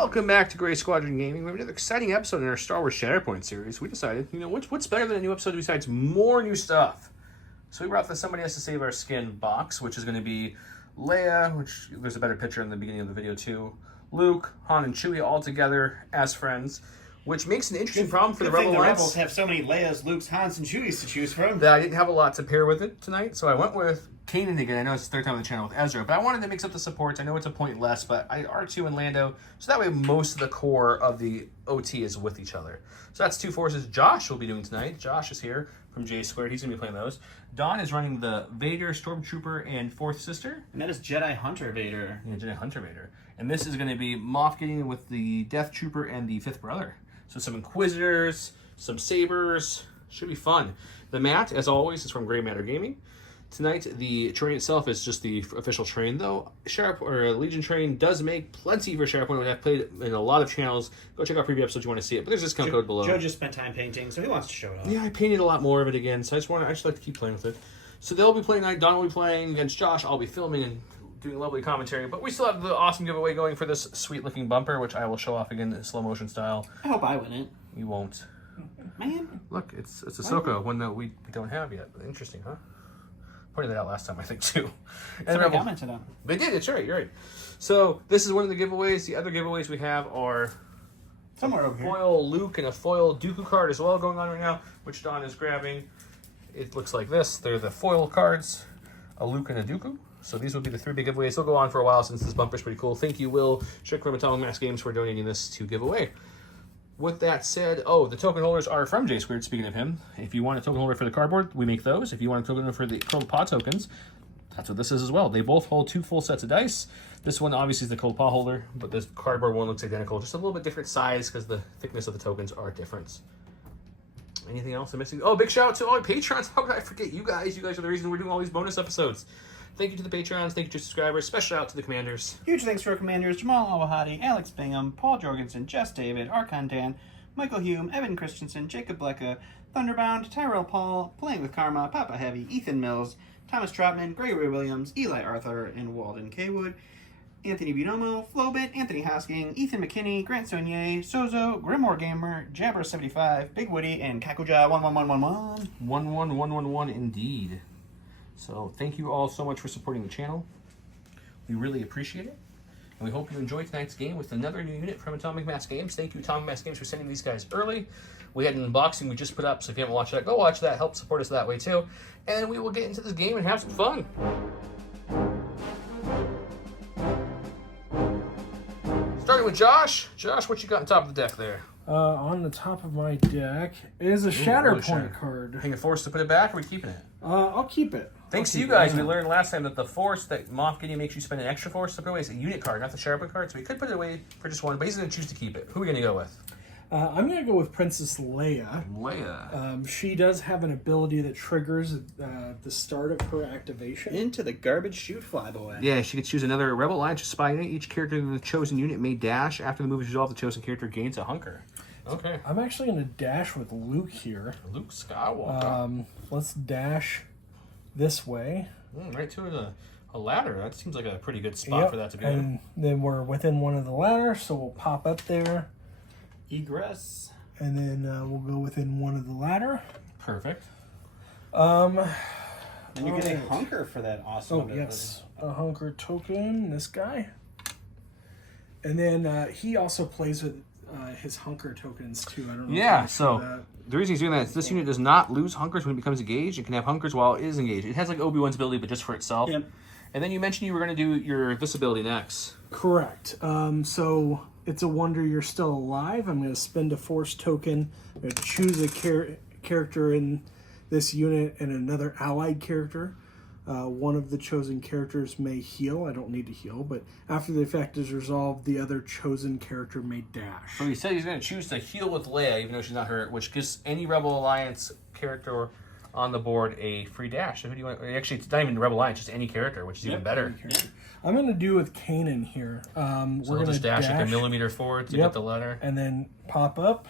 Welcome back to Gray Squadron Gaming. We have another exciting episode in our Star Wars Shatterpoint series. We decided, what's better than a new episode besides more new stuff? So we brought the Somebody Has to Save Our Skin box, which is going to be Leia, which there's a better picture in the beginning of the video too, Luke, Han, and Chewie all together as friends, which makes an interesting problem for the Rebel Alliance. The Rebels have so many Leias, Lukes, Hans, and Chewies to choose from. That I didn't have a lot to pair with it tonight, so I went with Kanan again. I know it's the third time on the channel with Ezra, but I wanted to mix up the supports. I know it's a point less, but R2 and Lando, so that way most of the core of the OT is with each other. So that's two forces Josh will be doing tonight. Josh is here from J Squared. He's going to be playing those. Don is running the Vader, Stormtrooper, and Fourth Sister. And that is Jedi Hunter Vader. Yeah, Jedi Hunter Vader. And this is going to be Moff Gideon with the Death Trooper and the Fifth Brother. So some Inquisitors, some Sabers. Should be fun. The mat, as always, is from Gray Matter Gaming. Tonight, the terrain itself is just the official terrain, though. Legion terrain does make plenty for Shatterpoint. I've played in a lot of channels. Go check out previous episodes if you want to see it. But there's a discount code below. Joe just spent time painting, so he wants to show it off. Yeah, I painted a lot more of it again, so I just like to keep playing with it. So they'll be playing tonight. Don will be playing against Josh. I'll be filming and doing lovely commentary. But we still have the awesome giveaway going for this sweet-looking bumper, which I will show off again in slow motion style. I hope I win it. You won't. Man. Look, it's Ahsoka, one that we don't have yet. Interesting, huh? Pointed that out last time, I think, too. And somebody commented on it. They did, it's right, you're right. So, this is one of the giveaways. The other giveaways we have are somewhere over here. A foil Luke and a foil Dooku card as well going on right now, which Don is grabbing. It looks like this. They're the foil cards, a Luke and a Dooku. So these will be the three big giveaways. They'll go on for a while since this bumper's pretty cool. Thank you, Will Strick from Atomic Mass Games, for donating this to give away. With that said, the token holders are from J Squared, speaking of him. If you want a token holder for the cardboard, we make those. If you want a token holder for the cold paw tokens, that's what this is as well. They both hold 2 full sets of dice. This one obviously is the cold paw holder, but this cardboard one looks identical. Just a little bit different size because the thickness of the tokens are different. Anything else I'm missing? Oh, big shout out to all our patrons. How could I forget you guys? You guys are the reason we're doing all these bonus episodes. Thank you to the patrons. Thank you to subscribers. Special shout out to the commanders. Huge thanks to our commanders, Jamal Awahadi, Alex Bingham, Paul Jorgensen, Jess David, Archon Dan, Michael Hume, Evan Christensen, Jacob Blecka, Thunderbound, Tyrell Paul, Playing with Karma, Papa Heavy, Ethan Mills, Thomas Trotman, Gregory Williams, Eli Arthur, and Walden Kaywood, Anthony Binomo, Flowbit, Anthony Hosking, Ethan McKinney, Grant Saunier, Sozo, Grimoire Gamer, Jabber75, Big Woody, and Kakuja11111. 11111 indeed. So thank you all so much for supporting the channel. We really appreciate it. And we hope you enjoyed tonight's game with another new unit from Atomic Mass Games. Thank you, Atomic Mass Games, for sending these guys early. We had an unboxing we just put up, so if you haven't watched that, go watch that. Help support us that way, too. And we will get into this game and have some fun. Starting with Josh. Josh, what you got on top of the deck there? On the top of my deck is a Shatterpoint card. Are you forced to put it back, or are we keeping it? I'll keep it. Thanks to you guys, we learned last time that the force that Moff Gideon makes you spend an extra force to put away is a unit card, not the Shatterpoint card. So we could put it away for just one, but he's going to choose to keep it. Who are we going to go with? I'm going to go with Princess Leia. Leia. She does have an ability that triggers the start of her activation. Into the garbage chute flyboy. Yeah, she could choose another Rebel Alliance spy unit. Each character in the chosen unit may dash. After the move is resolved, the chosen character gains a hunker. Okay. I'm actually going to dash with Luke here. Luke Skywalker. Let's dash this way. Right to a ladder. That seems like a pretty good spot for that to be. And then we're within one of the ladders, so we'll pop up there. Egress. And then we'll go within one of the ladder. Perfect. And you get a hunker for that awesome ability. Yes. A hunker token, this guy. And then he also plays with his hunker tokens too. I don't know. Yeah, so the reason he's doing that is this unit does not lose hunkers when it becomes engaged. It can have hunkers while it is engaged. It has like Obi-Wan's ability, but just for itself. Yep. And then you mentioned you were going to do this ability next. Correct. So it's a wonder you're still alive. I'm going to spend a force token. I'm going to choose a character in this unit and another allied character. One of the chosen characters may heal. I don't need to heal, but after the effect is resolved, the other chosen character may dash. So he said he's going to choose to heal with Leia, even though she's not hurt, which gives any Rebel Alliance character on the board a free dash. So who do you want? Actually, it's not even Rebel Alliance, just any character, which is even better. I'm going to do with Kanan here. So we'll just dash like a millimeter forward to get the ladder. And then pop up,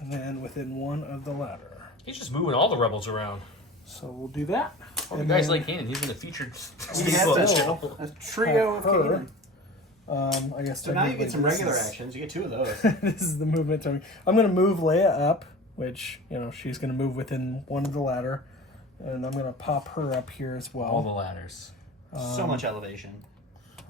and then within one of the ladder. He's just moving all the rebels around. So we'll do that. Oh, the guys like Kanan. He's been a featured a trio of Kanan. I guess. So now you get some this regular is- actions. You get 2 of those. This is the movement token. I'm going to move Leia up, which, you know, she's going to move within one of the ladder. And I'm going to pop her up here as well. All the ladders. So much elevation.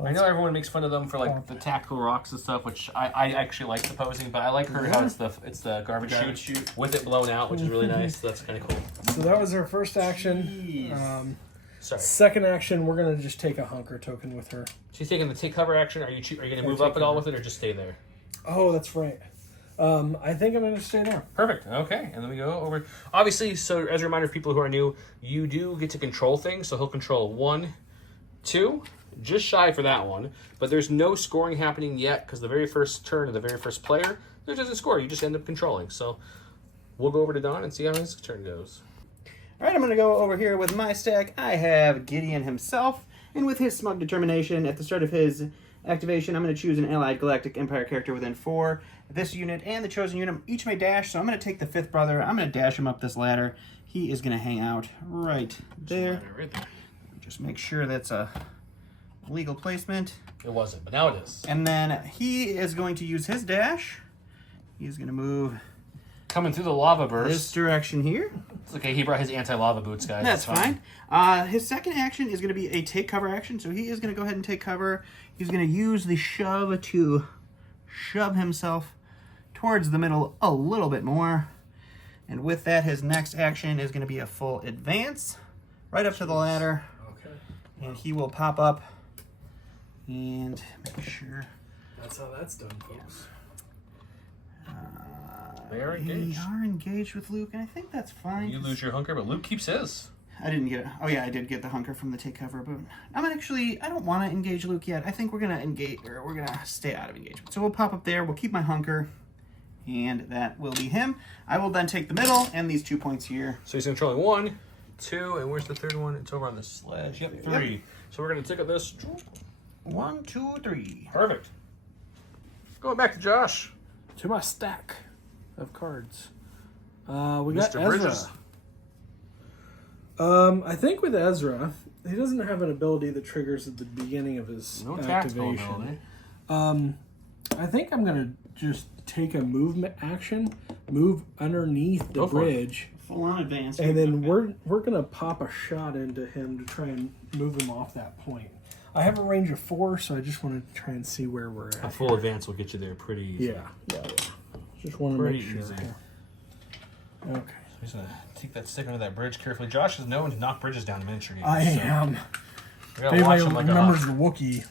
I know everyone makes fun of them for like the tactical rocks and stuff, which I actually like the posing, but I like her how it's the garbage chute with it blown out, which is really nice. So that's kind of cool. So that was her first action. Jeez. Sorry, Second action, we're going to just take a hunker token with her. she's taking the take cover action. Are you going to move up at all with it, or just stay there? Oh, that's right. I think I'm going to stay there. Perfect. Okay, and then we go over. Obviously, so as a reminder for people who are new, you do get to control things. So he'll control 1, 2. Just shy for that one, but there's no scoring happening yet because the very first turn of the very first player, there doesn't score. You just end up controlling. So we'll go over to Don and see how his turn goes. All right, I'm going to go over here with my stack. I have Gideon himself, and with his smug determination, at the start of his activation, I'm going to choose an allied Galactic Empire character within 4. This unit and the chosen unit each may dash, so I'm going to take the 5th brother. I'm going to dash him up this ladder. He is going to hang out right there. Right there. Just make sure that's a legal placement. It wasn't, but now it is. And then he is going to use his dash. He's going to move Coming through the lava this burst. direction here. It's okay, he brought his anti-lava boots, guys. That's fine. His second action is going to be a take cover action, so he is going to go ahead and take cover. He's going to use the shove to shove himself towards the middle a little bit more. And with that, his next action is going to be a full advance right up to the ladder. Okay. And he will pop up and make sure. That's how that's done, folks. They are They engaged. are engaged with Luke, and I think that's fine. You lose your hunker, but Luke keeps his. I didn't get it. Oh yeah, I did get the hunker from the take cover, but I don't want to engage Luke yet. I think we're gonna engage, or we're gonna stay out of engagement. So we'll pop up there. We'll keep my hunker, and that will be him. I will then take the middle and these 2 points here. So he's controlling 1, 2, and where's the third one? It's over on the sledge. Yep, 3. Yep. So we're gonna take up this. 1, 2, 3. Perfect. Going back to Josh. To my stack of cards. We Mr. got Ezra. Bridges. I think with Ezra, he doesn't have an ability that triggers at the beginning of his No tactical activation. ability. I think I'm gonna just take a movement action, move underneath the Go for it. bridge, Full on advance. and then we're gonna pop a shot into him to try and move him off that point. I have a range of 4, so I just want to try and see where we're A at. full advance will get you there pretty easy. Yeah. Just want to Pretty make sure. easy. Here. Okay. He's gonna take that stick under that bridge carefully. Josh is known to knock bridges down in miniature games. I am. We If gotta watch anybody him like remembers a the Wookiee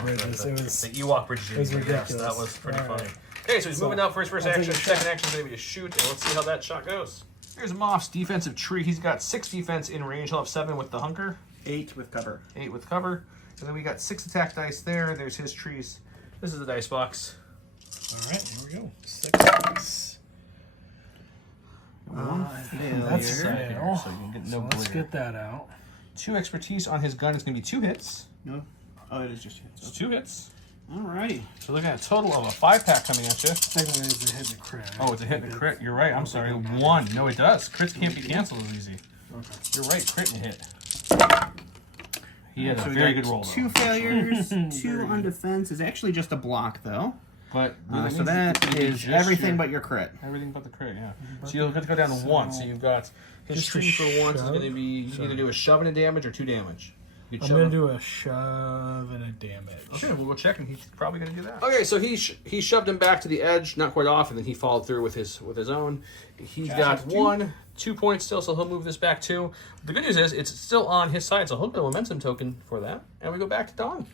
bridges, it was. the Ewok bridges. it was Yes, ridiculous. that was pretty All right. funny. Okay, so he's moving out for his first I'll action. take a shot. Second action is going to be to shoot, and let's see how that shot goes. Here's Moff's defensive tree. He's got 6 defense in range. He'll have 7 with the hunker, 8 with cover. 8 with cover. And then we got 6 attack dice there. There's his trees. This is the dice box. All right, here we go. 6. That's failure. fail. So you can get So no let's glare. get that out. 2 expertise on his gun is going to be 2 hits. No. Oh, it is just It's hits. 2 hits. Alrighty. So looking at a total of a 5-pack coming at you. Second one is a hit and a crit. Oh, it's a hit and a crit. You're right. I'm sorry. 1. No, it does. Crits can't be canceled as easy. Okay. You're right. Crit and hit. He had So a we very got good roll. 2 failures, 2 on defense. Is actually just a block, though. But So that is everything but your crit. everything but the crit, yeah. So you'll have to go down to 1. So you've got his Just a tree for 1 is shove? going to be you can either do a shove and a damage or 2 damage. You I'm shove going him. to do a shove and a damage. Okay, we'll go check, and he's probably going to do that. Okay, so he shoved him back to the edge, not quite off, and then he followed through with his own. He's got 2 points still, so he'll move this back 2. The good news is it's still on his side, so he'll get a momentum token for that. And we go back to Dawn.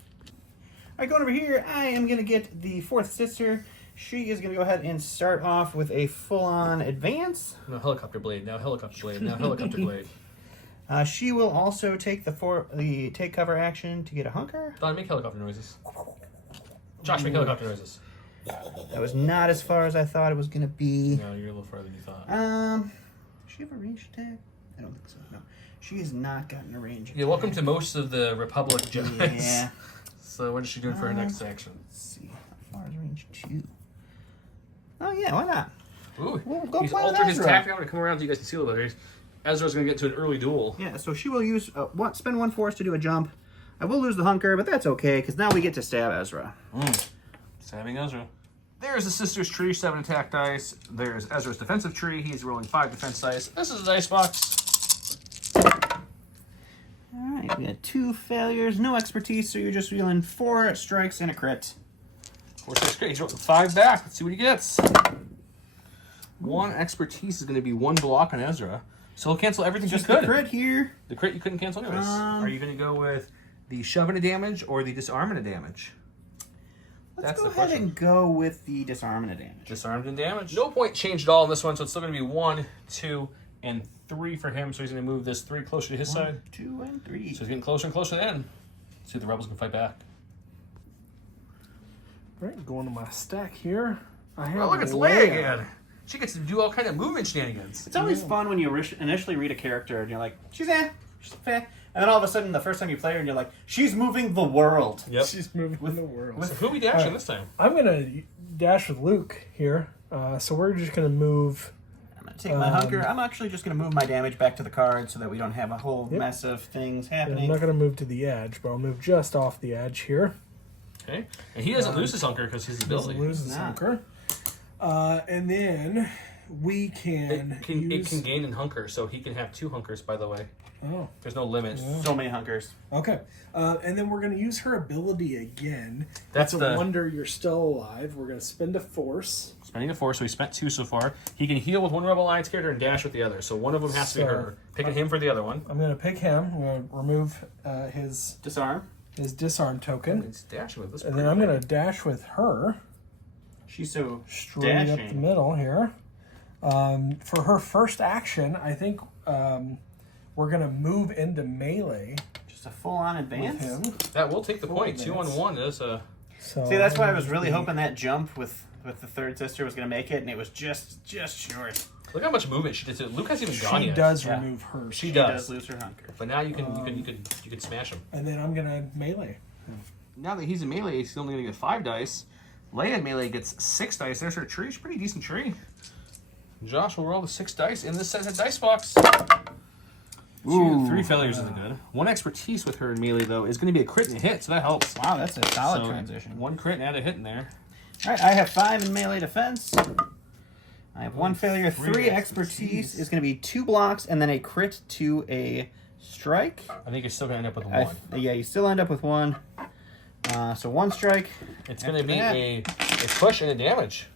All right, going over here, I am going to get the 4th sister. She is going to go ahead and start off with a full-on advance. No, helicopter blade. Now helicopter blade. Now helicopter blade. She will also take the take cover action to get a hunker. Dawn, make helicopter noises. Josh, make helicopter noises. That was not as far as I thought it was going to be. No, you're a little farther than you thought. Does she have a range attack? I don't think so. No, she has not gotten a range. Yeah, welcome to most of the Republic Jedi's. Yeah. So what is she doing for her next action? Let's see. How far is range 2? Oh yeah, why not? Ooh, We'll go he's play with altered his Ezra. tactic. I'm going to come around so you guys can see a little bit. Ezra's going to get to an early duel. Yeah, so she will use spend 1 force to do a jump. I will lose the hunker, but that's okay, because now we get to stab Ezra. Stabbing Ezra. There's the Sister's Tree, 7 attack dice. There's Ezra's defensive tree. He's rolling 5 defense dice. This is a dice box. All right, we got 2 failures, no expertise, so you're just dealing 4 strikes and a crit. 4 strikes crit. He's rolling 5 back. Let's see what he gets. 1 expertise is going to be 1 block on Ezra. So he'll cancel everything Just he could. the crit here. The crit you couldn't cancel anyways. Are you going to go with the shove into damage or the disarm into damage? Let's go ahead and go with the disarm into damage. Disarmed and damage. No point changed at all in this one, so it's still going to be 1, 2, and 3 for him. So he's going to move this 3 closer to his side. 2 and 3. So he's getting closer and closer to the end. See if the rebels can fight back. All right, going to my stack here. I have Oh, look, it's Leia again. She gets to do all kind of movement shenanigans. It's always fun when you initially read a character and you're like, she's fair. And then all of a sudden, the first time you play her, and you're like, she's moving the world. Yep. She's moving with the world. So who are we dashing this time? I'm going to dash with Luke here. So we're just going to move. I'm going to take my hunker. I'm actually just going to move my damage back to the card so that we don't have a whole mess of things happening. I'm not going to move to the edge, but I'll move just off the edge here. Okay. And he doesn't lose his hunker because his ability. Doesn't lose his hunker. And then we can it can gain in hunker, so he can have 2 hunkers, by the way. Oh. There's no limit. Yeah. So many hunkers. Okay. And then we're going to use her ability again. That's it's a wonder you're still alive. We're going to spend a force. Spending a force, so he spent 2 so far. He can heal with 1 Rebel Alliance character and dash with the other. So one of them has to be her. Picking him for the other one. I'm going to pick him. I'm going to remove his disarm token. It's dashing with this. And then I'm going to dash with her. She's so straight dashing up the middle here. For her first action, I think we're going to move into melee. Just a full-on advance? With him. That will take the point. 2 on 1 is a... So see, that's why I was really hoping that jump with the third sister was going to make it, and it was just short. Look how much movement she did. Luke hasn't even gone yet. She does remove her. She does lose her hunker. But now you can smash him. And then I'm going to melee. Now that he's in melee, he's only going to get 5 dice. Leia in melee gets 6 dice. There's her tree. She's a pretty decent tree. Josh will roll the 6 dice in this set of dice box. Ooh, 3 failures isn't good. 1 expertise with her in melee, though, is going to be a crit and a hit, so that helps. Wow, that's a solid transition. 1 crit and add a hit in there. All right, I have 5 in melee defense. I have 1 failure. 3 expertise is going to be 2 blocks and then a crit to a strike. I think you're still going to end up with 1. Yeah, you still end up with 1. So 1 strike. It's going to be a push and a damage.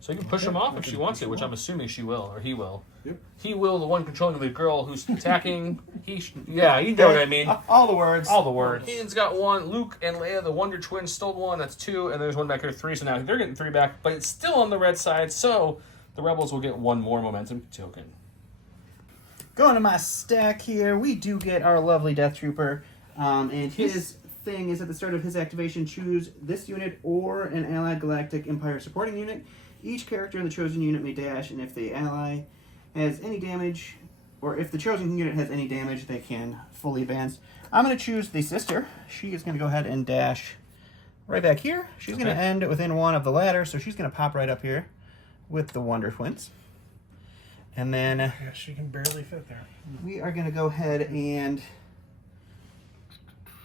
So you can push him off if she wants to, which I'm assuming she will, or he will. Yep. He will, the one controlling the girl who's attacking. Yeah, you know what I mean. All the words. All the words. Ian's got 1. Luke and Leia, the Wonder Twins, stole 1. That's 2. And there's 1 back here, 3. So now they're getting 3 back, but it's still on the red side. So the Rebels will get 1 more momentum token. Going to my stack here, we do get our lovely Death Trooper. And his thing is at the start of his activation, choose this unit or an allied Galactic Empire supporting unit. Each character in the chosen unit may dash, and if the ally has any damage, or if the chosen unit has any damage, they can fully advance. I'm going to choose the sister. She is going to go ahead and dash right back here. She's going to end within 1 of the ladder, so she's going to pop right up here with the Wonder Twins. And then yeah, she can barely fit there. We are going to go ahead and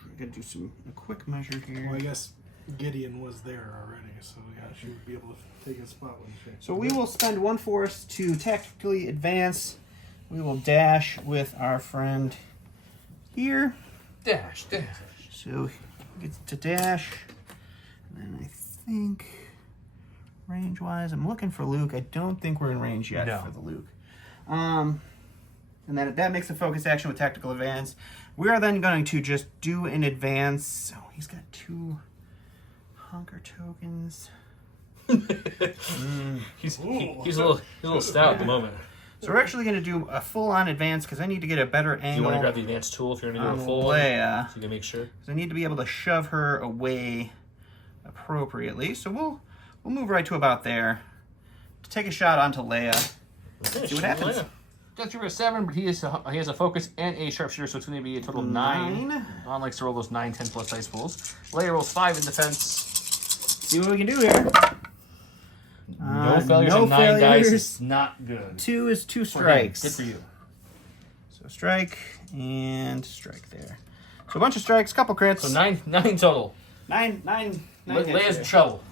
we're going to do a quick measure here. Well, I guess Gideon was there already, so yeah, she would be able to take a spot when she. So we will spend 1 force to tactically advance. We will dash with our friend here. Dash. So he gets to dash. And then I think range-wise, I'm looking for Luke. I don't think we're in range yet for the Luke. And that makes a focus action with tactical advance. We are then going to just do an advance. So he's got 2 hunker tokens. He's a little stout at the moment. So we're actually going to do a full-on advance because I need to get a better angle. You want to grab the advanced tool if you're going to do a full Leia, one? So you can make sure. Because I need to be able to shove her away appropriately. So we'll move right to about there to take a shot onto Leia. See what happens. Leia. Death Trooper 7, but he has a focus and a sharpshooter, so it's going to be a total of 9. Don likes to roll those 9, 10 plus dice pools. Leia rolls 5 in defense. See what we can do here. No failures on 9 dice. It's not good. 2 is 2 strikes. Good for you. So strike and strike there. So a bunch of strikes, couple crits. So nine total. Nine Leia's hits in here. trouble.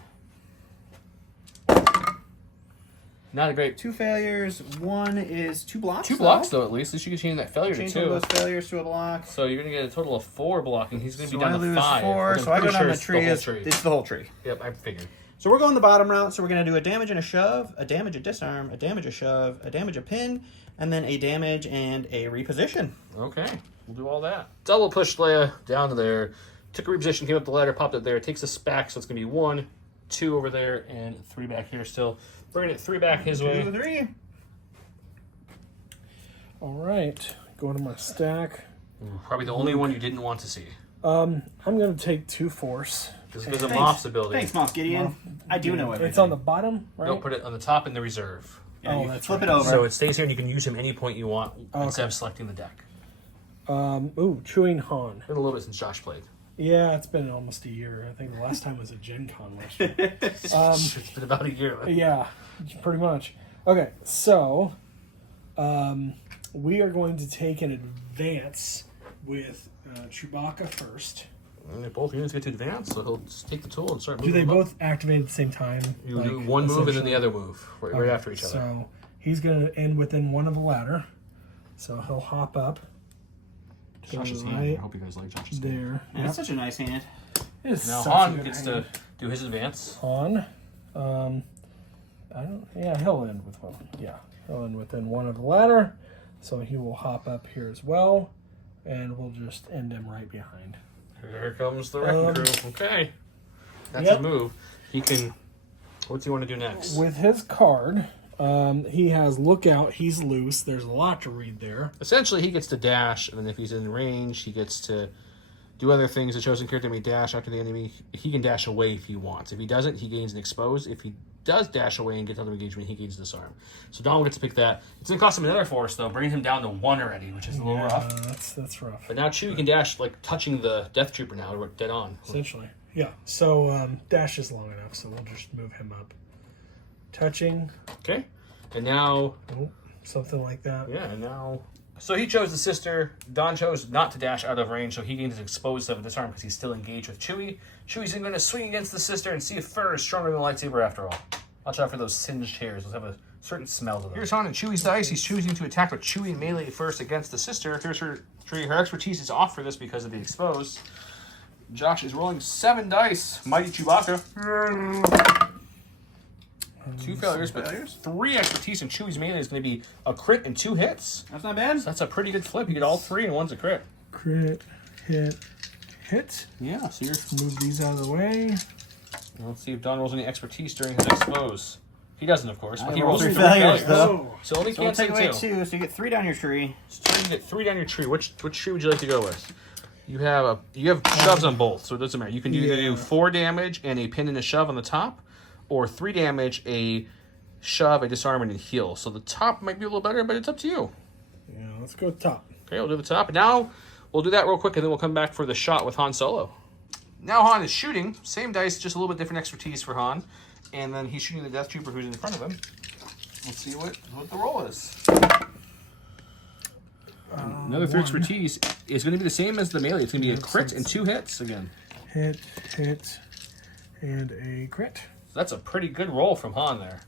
Not a great. 2 failures. 1 is 2 blocks. 2 blocks, though, at least. At least you can change that failure to Change one of 2. those failures to a block. So you're going to get a total of 4 blocking. He's going to So be down I to lose 5. 4. I'm So I go pretty down sure the it's tree. whole It's the whole tree. Yep, I figured. So we're going the bottom route. So we're going to do a damage and a shove, a damage, a disarm, a damage, a shove, a damage, a pin, and then a damage and a reposition. Okay, we'll do all that. Double push Leia down to there. Took a reposition, came up the ladder, popped it there. Takes us back, so it's going to be 1, 2 over there, and 3 back here still. Bringing it 3 back his way. 2, 3. All right, going to my stack. Probably the only one you didn't want to see. I'm going to take 2 force. This is a Moff's ability. Thanks, Moff Gideon. I do know everything. It's on the bottom, right? Don't put it on the top in the reserve. Yeah, Oh, you that's flip right. it over. So it stays here, and you can use him any point you want Okay. instead of selecting the deck. Ooh, Chewing Han. It's been a little bit since Josh played. Yeah, it's been almost a year. I think the last time was at Gen Con last year. It's been about a year. Yeah, pretty much. Okay, so we are going to take an advance with Chewbacca first. And if both units get to advance, so he'll just take the tool and start Do moving they them up. both activate at the same time? You do one move and then the other move, right after each other. So he's going to end within one of the ladder. So he'll hop up. Josh's Right hand. I hope you guys like Josh's hand. There. Man, that's such a nice hand. It's Now such a Han good gets hand. to do his advance. Han. I don't. Yeah, he'll end with one. Yeah, he'll end within one of the ladder. So he will hop up here as well, and we'll just end him right behind. Here comes the wrecking crew. Okay. That's Yep. his move. He can... What's he want to do next? With his card, he has Lookout. He's loose. There's a lot to read there. Essentially, he gets to dash, and then if he's in range, he gets to do other things. The chosen character may dash after the enemy. He can dash away if he wants. If he doesn't, he gains an expose. If he does dash away and gets out of engagement, he gains disarm. So Donald gets to pick that. It's going to cost him another force, though, bringing him down to 1 already, which is a little rough. That's rough. But now Chewie can dash, like, touching the Death Trooper now, or dead on. Essentially, yeah. So dash is long enough, so we'll just move him up. Touching, Okay. And now... something like that. Yeah, and now... So he chose the sister. Don chose not to dash out of range, so he gains exposed of disarm because he's still engaged with Chewie. Chewie's going to swing against the sister and see if fur is stronger than the lightsaber after all. Watch out for those singed hairs. Those have a certain smell to them. Here's Han and Chewie's dice. He's choosing to attack with Chewie melee first against the sister. Her expertise is off for this because of the exposed. Josh is rolling 7 dice. Mighty Chewbacca. 2 failures, but 3 expertise, and Chewie's melee is going to be a crit and 2 hits. That's not bad. That's a pretty good flip. You get all 3 and one's a crit. Crit, hit. Yeah, so you're... Move these out of the way. Let's see if Don rolls any expertise during his expose. He doesn't, of course, but he rolled rolls 3 3 failures, failures. though. So only So we'll take canceling away 2. 2, so you get 3 down your tree. So try to get 3 down your tree. Which tree would you like to go with? You have shoves on both, so it doesn't matter. You can either do 4 damage and a pin and a shove on the top, or 3 damage, a shove, a disarm, and a heal. So the top might be a little better, but it's up to you. Yeah, let's go top. Okay, we'll do the top. And now we'll do that real quick, and then we'll come back for the shot with Han Solo. Now Han is shooting. Same dice, just a little bit different expertise for Han. And then he's shooting the Death Trooper who's in front of him. Let's see what the roll is. Another 3 expertise is going to be the same as the melee. It's going to be a crit and 2 hits again. Hit, and a crit. That's a pretty good roll from Han there.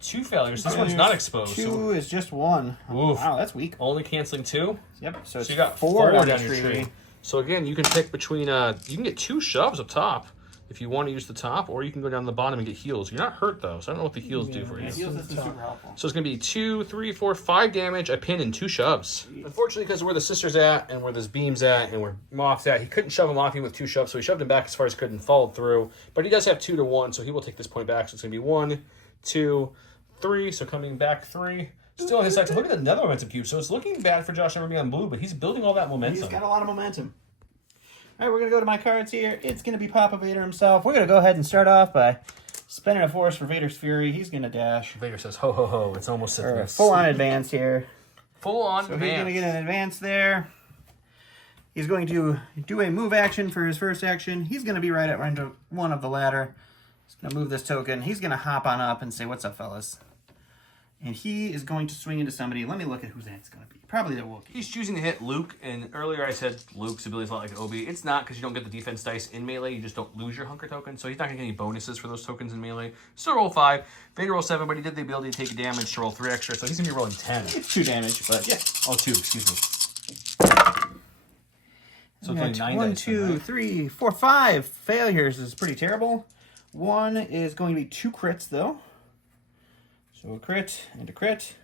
2 failures. This one's not exposed. 2 So is just 1. Oof. Wow, that's weak. only canceling 2. Yep. So it's So you got 4 down down your your tree. tree. So again, you can pick between, you can get 2 shoves up top if you want to use the top, or you can go down the bottom and get heals. You're not hurt though, so I don't know what the heals do for you. Heals isn't super helpful. So it's going to be 2, 3, 4, 5 damage, a pin, and 2 shoves. Unfortunately, because where the sister's at, and where this beam's at, and where Moff's at, he couldn't shove him off even with 2 shoves, so he shoved him back as far as he could and followed through. But he does have 2 to 1, so he will take this point back. So it's going to be 1, 2, 3. So coming back 3. Still in his section. Look at another momentum cube. So it's looking bad for Josh never being on blue, but he's building all that momentum. He's got a lot of momentum. All right, we're going to go to my cards here. It's going to be Papa Vader himself. We're going to go ahead and start off by spending a force for Vader's Fury. He's going to dash. Vader says, ho, ho, ho. It's almost Or a sickness. full-on advance here. Full-on So advance. he's going to get an advance there. He's going to do a move action for his first action. He's going to be right at one of the ladder. He's going to move this token. He's going to hop on up and say, what's up, fellas? And he is going to swing into somebody. Let me look at who that's going to be. Probably the Wookiee. He's choosing to hit Luke, and earlier I said Luke's ability is a lot like Obi. It's not, because you don't get the defense dice in melee. You just don't lose your hunker token, so he's not going to get any bonuses for those tokens in melee. So roll 5. Vader roll 7, but he did the ability to take damage to roll 3 extra, so he's going to be rolling 10. It's 2 damage, but yeah. Oh, 2, excuse me. So it's only 9 1, dice 2, then, right? 3, 4, 5 failures is pretty terrible. 1 is going to be 2 crits, though. So a crit and a crit.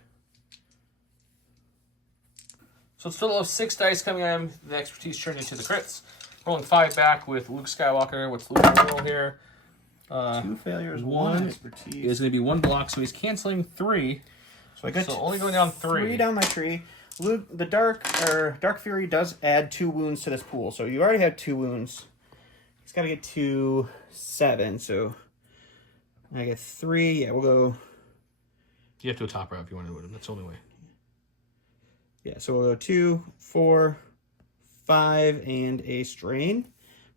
So it's a total of 6 dice coming at him. The expertise turned into the crits. Rolling 5 back with Luke Skywalker. What's Luke roll here? 2 failures, 1 1 expertise. is going to be 1 block, so he's canceling 3. So I got only going down 3. 3 down my tree. Luke, the Dark Fury does add 2 wounds to this pool, so you already have 2 wounds. He's got to get to 7, so I get 3. Yeah, we'll go. You have to go top row if you want to win him. That's the only way. Yeah, so we'll go 2, 4, 5, and a strain.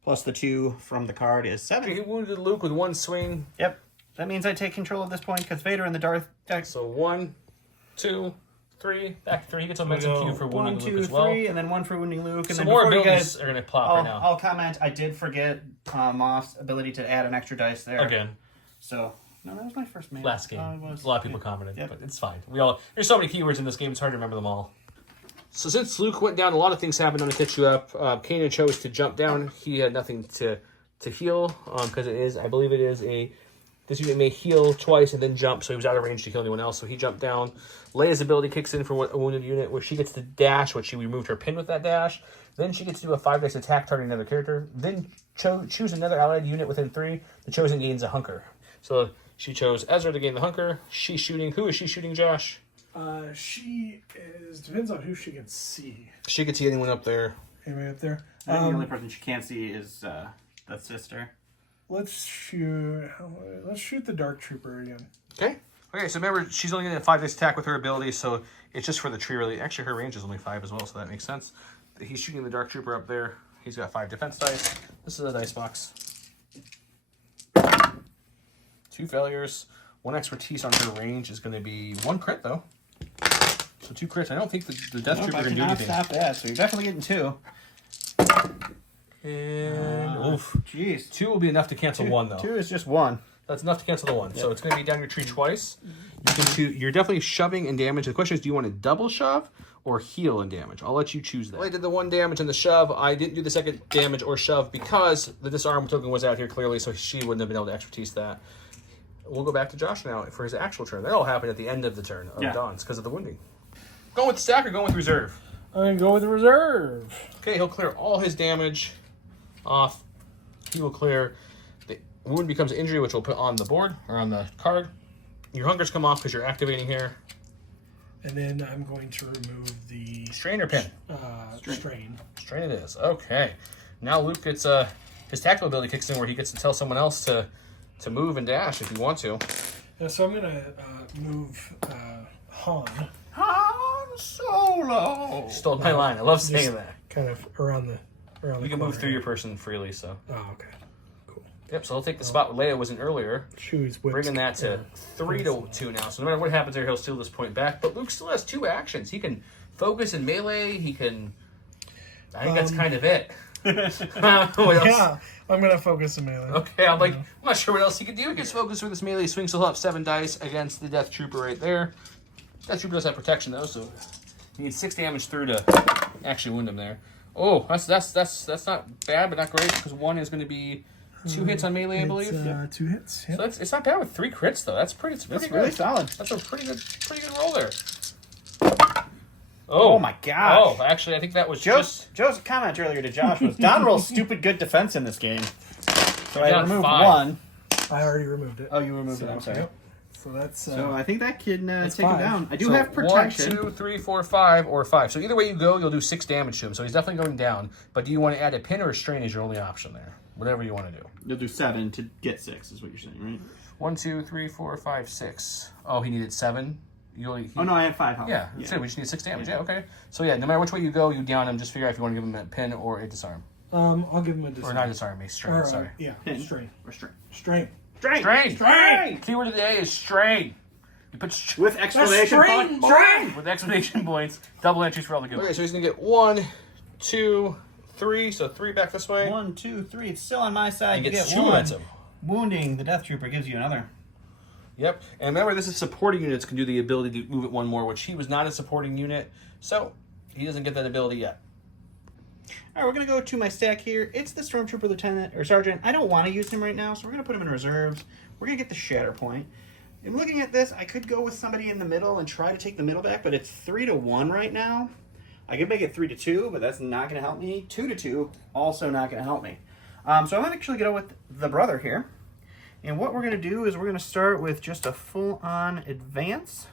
Plus the 2 from the card is 7. He wounded Luke with 1 swing. Yep. That means I take control at this point because Vader and the Darth deck. So 1, 2, 3, back to 3. He gets a momentum Q for wounding 1, 2, Luke as well. 3, and then 1 for wounding Luke. And Some then more before you abilities guys, are going to plop right now. I'll comment. I did forget Moff's ability to add an extra dice there. Again. So, no, that was my first man. Last game. It was. A lot of people commented, Yep. but it's fine. There's so many keywords in this game, it's hard to remember them all. So since Luke went down, a lot of things happened on to catch you up. Kanan chose to jump down. He had nothing to heal, because I believe it is this unit may heal twice and then jump, so he was out of range to kill anyone else, so he jumped down. Leia's ability kicks in for a wounded unit, where she gets to dash, which she removed her pin with that dash. Then she gets to do a 5 dice attack targeting another character. Then choose another allied unit within 3. The chosen gains a hunker. So she chose Ezra to gain the hunker. She's shooting. Who is she shooting, Josh? She is, depends on who she can see. She could see anyone up there. Anybody up there? I think the only person she can't see is the sister. Let's shoot the Dark Trooper again. Okay. Okay, so remember, she's only getting a 5 dice attack with her ability, so it's just for the tree, really. Actually, her range is only 5 as well, so that makes sense. He's shooting the Dark Trooper up there. He's got 5 defense dice. This is a dice box. 2 failures. 1 expertise on her range is going to be 1 crit, though. So 2 crits. I don't think the Death Trooper can do anything. Stop that, so you're definitely getting 2. And oof. Jeez. 2 will be enough to cancel 1, though. 2 is just 1. That's enough to cancel the 1. Yep. So it's going to be down your tree twice. You're definitely shoving and damage. The question is, do you want to double shove or heal and damage? I'll let you choose that. I did the 1 damage and the shove. I didn't do the 2nd damage or shove because the disarm token was out here clearly, so she wouldn't have been able to expertise that. We'll go back to Josh now for his actual turn. That all happened at the end of the turn of Dawn's because of the wounding. Going with stack or going with reserve? I'm going to go with the reserve. Okay, he'll clear all his damage off. He will clear. The wound becomes injury, which we'll put on the board or on the card. Your hunkers come off because you're activating here. And then I'm going to remove the Strain or pin? strain. Strain it is. Okay. Now Luke gets his tactical ability kicks in where he gets to tell someone else to move and dash if you want to. Yeah, so I'm going to move Han. Han Solo! Stole my line. I love saying that. Kind of around the You can move through your person freely, so. Oh, okay. Cool. Yep, so he'll take the spot where Leia was in earlier. Shoes, whips, Bringing that to 3 to 2 now. So no matter what happens there, he'll steal this point back. But Luke still has 2 actions. He can focus in melee. He can... I think that's kind of it. What else? Yeah, I'm going to focus in melee. Okay, I'm not sure what else he can do. He gets focus with this melee swing, so he'll have 7 dice against the Death Trooper right there. Death Trooper does have protection, though, so he needs 6 damage through to actually wound him there. Oh, that's not bad, but not great, because 1 is going to be 2 hits on melee, I believe. 2 hits. Yep. So it's not bad with 3 crits, though. That's pretty That's good. really solid. That's a pretty good roll there. Oh my gosh. Oh, actually, I think that was Joe's comment earlier to Josh was, Don rolls stupid good defense in this game. So I down removed 5. 1. I already removed it. Oh, you removed it. I'm sorry. Yep. So that's... So I think that can take him 5. down. I do So have protection. 1, 2, 3, 4, 5, or 5. So either way you go, you'll do 6 damage to him. So he's definitely going down. But do you want to add a pin or a strain as your only option there? Whatever you want to do. You'll do 7 to get 6 is what you're saying, right? 1, 2, 3, 4, 5, 6. Oh, he needed 7. Oh no, I had 5 health. Yeah, that's it. We just need 6 damage. Yeah, okay. So yeah, no matter which way you go, you down him. Just figure out if you want to give him a pin or a disarm. I'll give him a disarm. Or not disarm, a strain. Sorry. Yeah, Pin. strain. Or strain. Strain. Strain. Keyword of the day is strain. You put With exclamation point. with exclamation points, double entries for all the good. Okay, so he's gonna get 1, 2, 3. So 3 back this way. 1, 2, 3. It's still on my side. He You gets get 2 one. momentum. Wounding the Death Trooper gives you another. Yep. And remember, this is supporting units can do the ability to move it 1 more, which he was not a supporting unit, so he doesn't get that ability yet. All right, we're going to go to my stack here. It's the Stormtrooper Lieutenant, or Sergeant. I don't want to use him right now, so we're going to put him in reserves. We're going to get the Shatterpoint. And looking at this, I could go with somebody in the middle and try to take the middle back, but it's 3-1 right now. I could make it 3-2, but that's not going to help me. 2-2, also not going to help me. So I'm going to actually go with the brother here. And what we're going to do is we're going to start with just a full-on advance.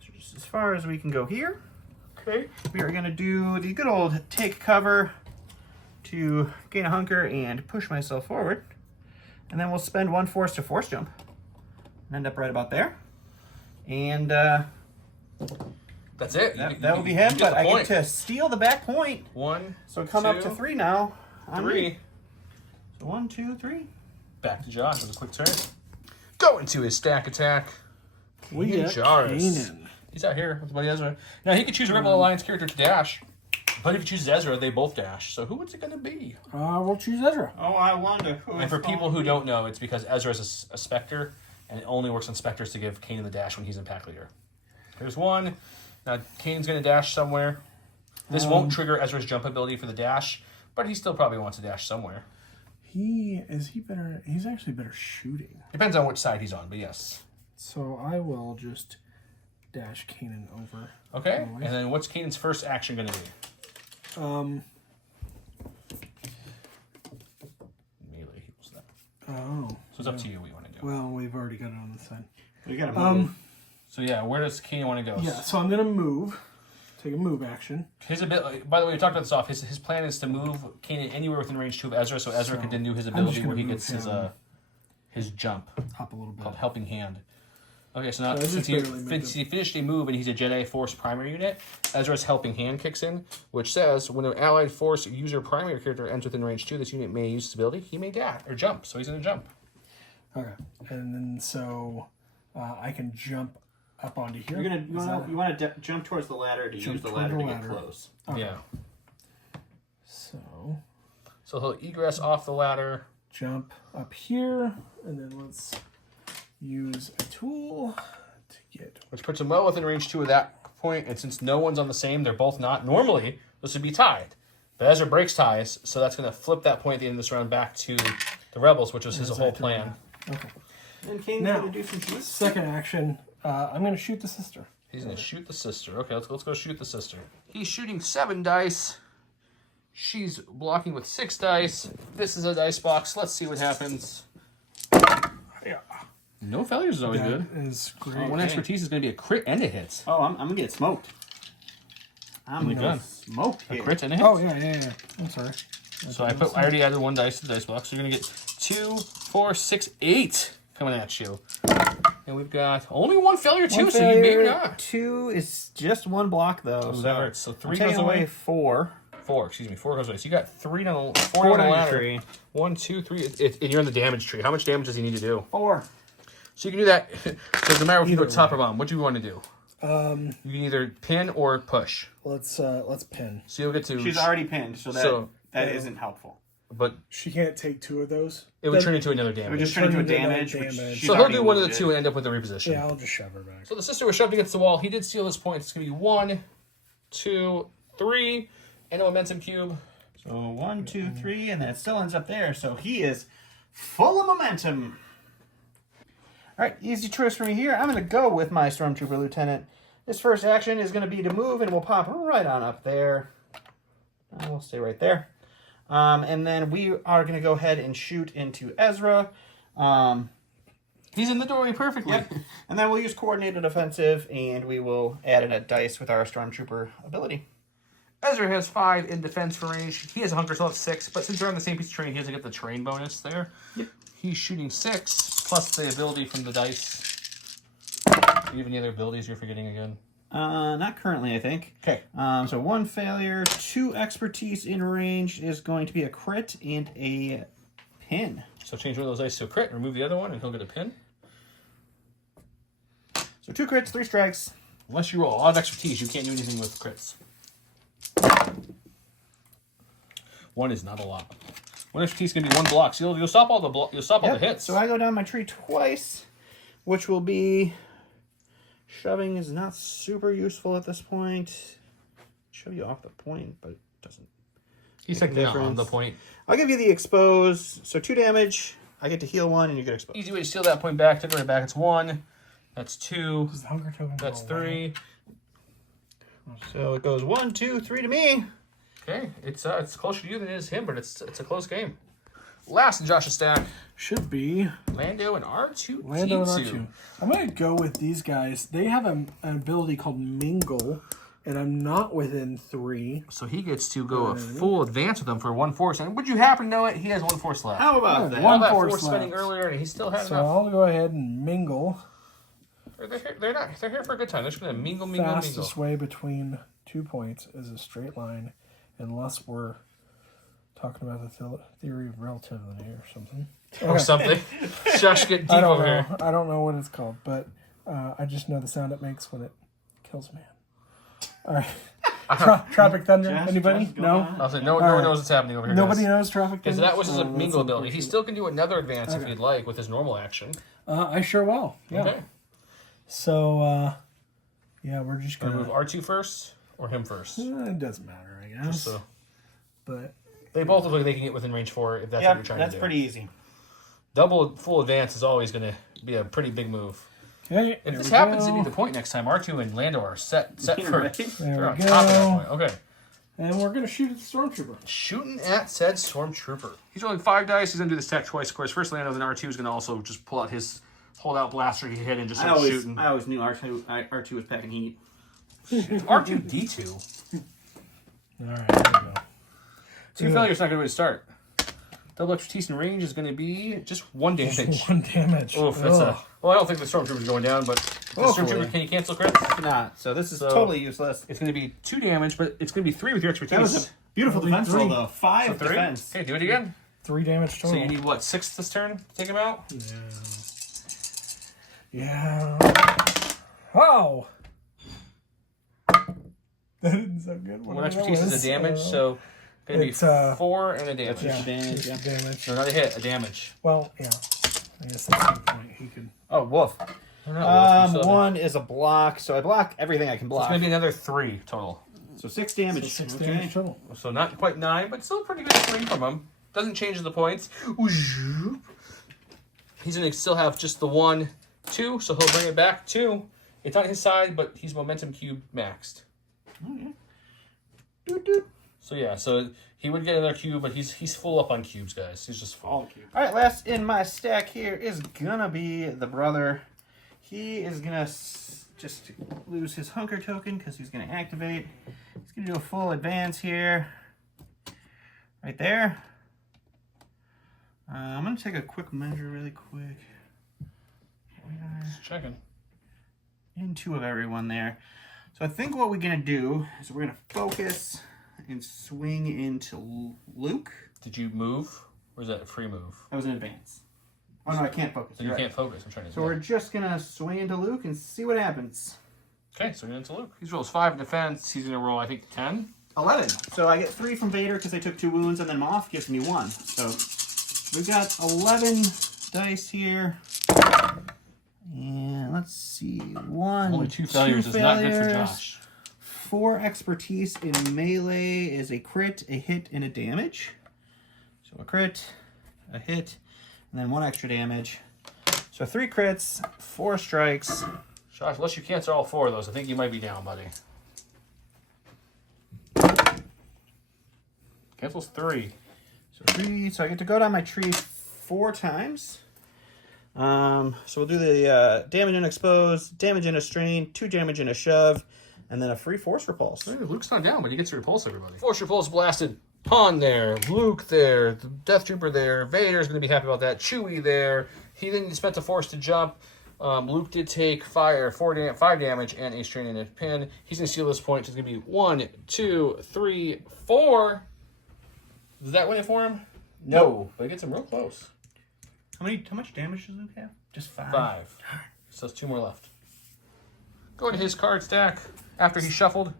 So just as far as we can go here. Okay. We are going to do the good old take cover to gain a hunker and push myself forward. And then we'll spend 1 force to force jump. And end up right about there. And that's it. that will be him, but I get to steal the back point. 1, so come 2, up to 3 now. 3. So 1, 2, 3. Back to Josh with a quick turn. Go into his stack attack. We got Kanan. He's out here with Buddy Ezra. Now, he could choose a Rebel Alliance character to dash, but if he chooses Ezra, they both dash. So who is it going to be? We'll choose Ezra. Oh, I wonder. And for people who don't know, it's because Ezra is a Spectre, and it only works on Spectres to give Kanan the dash when he's in pack leader. There's 1. Now, Kanan's going to dash somewhere. This won't trigger Ezra's jump ability for the dash, but he still probably wants to dash somewhere. He's actually better shooting. Depends on which side he's on, but yes. So I will just dash Kanan over. Okay, and then what's Kanan's first action going to be? Melee heals that. Oh. So it's up to you what you want to do. Well, we've already got it on the side. We got to move. So yeah, where does Kanan want to go? Yeah, so I'm going to move. Take a move action. His ability. By the way, we talked about this off. His plan is to move Kanan anywhere within range 2 of Ezra, so Ezra can then do his ability where he gets his jump. Hop a little bit. Called Helping Hand. Okay, so now So since he finished a move and he's a Jedi Force primary unit, Ezra's Helping Hand kicks in, which says when an allied Force user primary character enters within range 2, this unit may use this ability. He may dash or jump, so he's going to jump. Okay, and then so I can jump up onto here. You want to jump towards the ladder to use the ladder to get close. Okay. Yeah. So he'll egress off the ladder. Jump up here, and then let's use a tool to get... Which puts him well within range 2 of that point, and since no one's on the same, they're both not. Normally, this would be tied. But Ezra breaks ties, so that's going to flip that point at the end of this round back to the Rebels, which was his whole plan. Okay. And Kane's going to do some shooting. Second action, I'm going to shoot the sister. He's going to shoot the sister. Okay, let's go shoot the sister. He's shooting 7 dice. She's blocking with 6 dice. This is a dice box. Let's see what happens. Yeah. No failures is always good. That is great. One expertise is going to be a crit and a hit. Oh, I'm going to get smoked. I'm going to get smoked A here. crit and a hit. Oh, yeah. I'm sorry. So I already added 1 dice to the dice box. So you're going to get 2, 4, 6, 8 coming at you. And we've got only 1 failure too, so you maybe not. 2 is just 1 block though. So 3 I'm goes away. 4. 4 goes away. So you got 4 down the ladder. 1, 2, 3. And you're on the damage tree. How much damage does he need to do? 4. So you can do that. So no matter if you go top or bottom, what do you want to do? You can either pin or push. Let's pin. So you'll get to. She's already pinned, so that isn't helpful. But she can't take 2 of those. It would turn into another damage. It would just turn into a damage. So he'll do one of the 2 and end up with a reposition. Yeah, I'll just shove her back. So the sister was shoved against the wall. He did steal his points. It's going to be 1, 2, 3, and a momentum cube. So 1, 2, 3, and that still ends up there. So he is full of momentum. All right, easy choice for me here. I'm going to go with my Stormtrooper Lieutenant. His first action is going to be to move, and we'll pop right on up there. And we'll stay right there. And then we are going to go ahead and shoot into Ezra. He's in the doorway perfectly. Yep. And then we'll use coordinated offensive, and we will add in a dice with our Stormtrooper ability. Ezra has 5 in defense for range. He has a hunker, so he'll have 6. But since they're on the same piece of terrain, he doesn't get the terrain bonus there. Yep. He's shooting 6, plus the ability from the dice. Do you have any other abilities you're forgetting again? Not currently, I think. Okay. So 1 failure, 2 expertise in range is going to be a crit and a pin. So change one of those dice to a crit, remove the other one, and he'll get a pin. So So 2 crits, 3 strikes. Unless you roll a lot of expertise, you can't do anything with crits. 1 is not a lot. 1 expertise is gonna be 1 block. So you'll stop all the you'll stop all the hits. So I go down my tree twice, which will be shoving is not super useful at this point. Shove you off the point, but it doesn't. He's technically not on the point. I'll give you the expose. So 2 damage. I get to heal 1, and you get exposed. Easy way to steal that point back. Take it right back. It's 1. That's 2. Does the hunger token That's go away? 3. So it goes 1, 2, 3 to me. Okay, it's closer to you than it is him, but it's a close game. Last in Josh's stack, Should be Lando and R2. Lando and R2. I'm going to go with these guys. They have an ability called Mingle, and I'm not within 3. So he gets to go a full advance with them for 1 force. And would you happen to know it? He has 1 force left. How about that? One All that force force spending left. earlier, and he still has So enough. I'll go ahead and mingle. They're here for a good time. They're just gonna mingle, mingle, Fastest way between 2 points is a straight line, unless we're talking about the theory of relativity or something. or something. Josh, get deep I don't over know. here. I don't know what it's called, but I just know the sound it makes when it kills a man. All right. Tropic Thunder. Anybody? No? I'll say no one knows what's happening over here. Nobody guys. knows Tropic Okay, Thunder? so that was his Oh, mingle that's ability. He still can do another advance if he'd like with his normal action. I sure will. Yeah. Okay. So, yeah, we're just Gonna going move R2 first or him first. It doesn't matter, I guess. So But they both look like they can get within range 4 if that's what you're trying to do. That's pretty easy. Double full advance is always going to be a pretty big move. okay, If this happens to be the point next time, R2 and Lando are set for Right. they're There on we top of that go. point. Okay. And we're going to shoot at the Stormtrooper. Shooting at said Stormtrooper. He's rolling 5 dice. He's going to do this attack twice. Of course, first Lando, then R2 is going to also just pull out his holdout blaster he hit and just start shooting. I always knew R2 was packing heat. R2-D2. All right, there we go. 2 failures, not good way to start. Double expertise in range is going to be just 1 damage. 1 damage. Oof, that's a... Well, I don't think the Stormtrooper's going down, but the Hopefully. Stormtrooper, can you cancel crits? Not. So this is totally useless. It's going to be 2 damage, but it's going to be 3 with your expertise. That was a beautiful defense roll, though. 5 So 3? defense. Okay, do it again. 3 damage total. So you need, what, 6 this turn to take him out? Yeah. Oh! That didn't sound good. 1 expertise is a damage, so going to be it's, 4 and a damage. Yeah, Damage, just damage. No, not a hit, a damage. Well, yeah. I guess at some point he could... Oh, woof. So 1 is a block, so I block everything I can it's block. going to be another 3 total. So 6 damage. So 6 Okay. damage total. So not quite 9, but still a pretty good swing from him. Doesn't change the points. He's going to still have just the 1, 2, so he'll bring it back 2. It's on his side, but he's momentum cube maxed. Okay. Doot, doot. So yeah, so he would get another cube, but he's full up on cubes, guys. He's just full. All right, last in my stack here is gonna be the brother. He is gonna just lose his hunker token because he's gonna activate. He's gonna do a full advance here, right there. I'm gonna take a quick measure, really quick. We are Just checking. in 2 of everyone there. So I think what we're gonna do is we're gonna focus and swing into Luke. Did you move, or is that a free move? That was an advance. Oh no, I can't focus. So you You're right. can't focus. I'm trying to. So we're just gonna swing into Luke and see what happens. Okay, so we're into Luke. He rolls 5 in defense. He's gonna roll, I think, 10. 11. So I get 3 from Vader because I took 2 wounds, and then Moff gives me 1. So we've got 11 dice here. And let's see. 1. Only 2 failures is not good for Josh. 4 expertise in melee is a crit, a hit, and a damage. So a crit, a hit, and then 1 extra damage. So 3 crits, 4 strikes. Josh, unless you cancel all 4 of those, I think you might be down, buddy. Cancels 3. So 3. So I get to go down my tree 4 times. So we'll do the damage and expose, damage and a strain, 2 damage and a shove, and then a free force repulse. Hey, Luke's not down, but he gets to repulse everybody. Force repulse blasted. Han there, Luke there, the Death Trooper there, Vader's going to be happy about that, Chewie there. He then spent the force to jump. Luke did take fire, 5 damage, and a strain and a pin. He's going to steal this point. So it's going to be 1, 2, 3, 4. Does that win it for him? No, but it gets him real close. How much damage does Luke have? Just 5. 5. So it's 2 more left. Go to his card stack after he shuffled.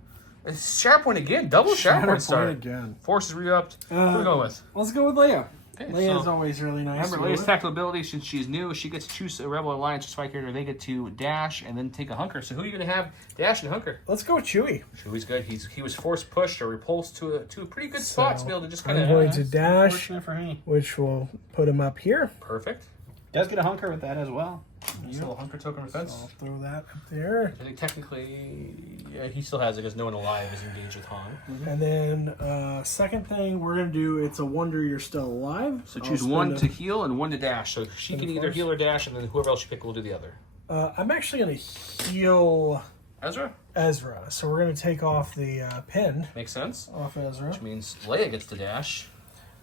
Shatterpoint again. Double Shatterpoint start. again. Force is re-upped. Who are we going with? Let's go with Leia. Okay, Leia's so always really nice. remember, Leia's tactical ability, since she's new, she gets to choose a Rebel Alliance or Spy character. They get to dash and then take a hunker. So who are you going to have dash and hunker? Let's go with Chewie. Chewie's good. He was force pushed or repulsed to a pretty good spot to be able to just kind I'm of... going to dash, Fortunate for me. which will put him up here. Perfect. Does get a hunker with that as well. Nice little hunker token defense. I'll throw that up there. I think technically, yeah, he still has it because no one alive is engaged with Han. And then second thing we're going to do, it's a wonder you're still alive. So I'll choose spend one a- to heal and one to dash. So she Spend can a either force. heal or dash, and then whoever else you pick will do the other. I'm actually going to heal Ezra? Ezra. So we're going to take off the pin Makes sense. off Ezra. Which means Leia gets to dash.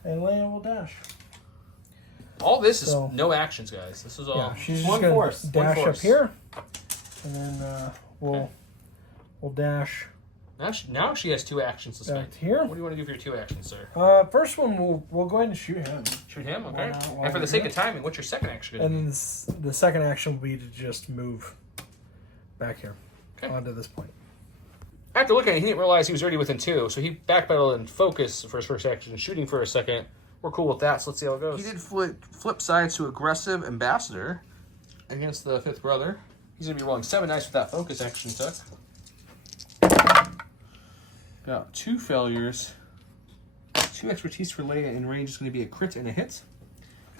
And Leia will dash. All this is So- no actions, guys. This is all... Yeah, she's just one going force. to One dash up force. here. And then we'll dash Now she has 2 actions to spend. back here. What do you want to do for your 2 actions, sir? First one, we'll go ahead and shoot him. Shoot him? Okay. Why not? Why And for the not? sake of timing, what's your second action going to And be? the second action will be to just move back here Okay. onto this point. After looking at it, he didn't realize he was already within 2, so he backpedaled and focused for his first action, shooting for a second. We're cool with that, so let's see how it goes. He did flip sides to aggressive ambassador against the 5th brother. He's going to be rolling 7 dice with that focus action took. Got 2 failures. 2 expertise for Leia in range is going to be a crit and a hit.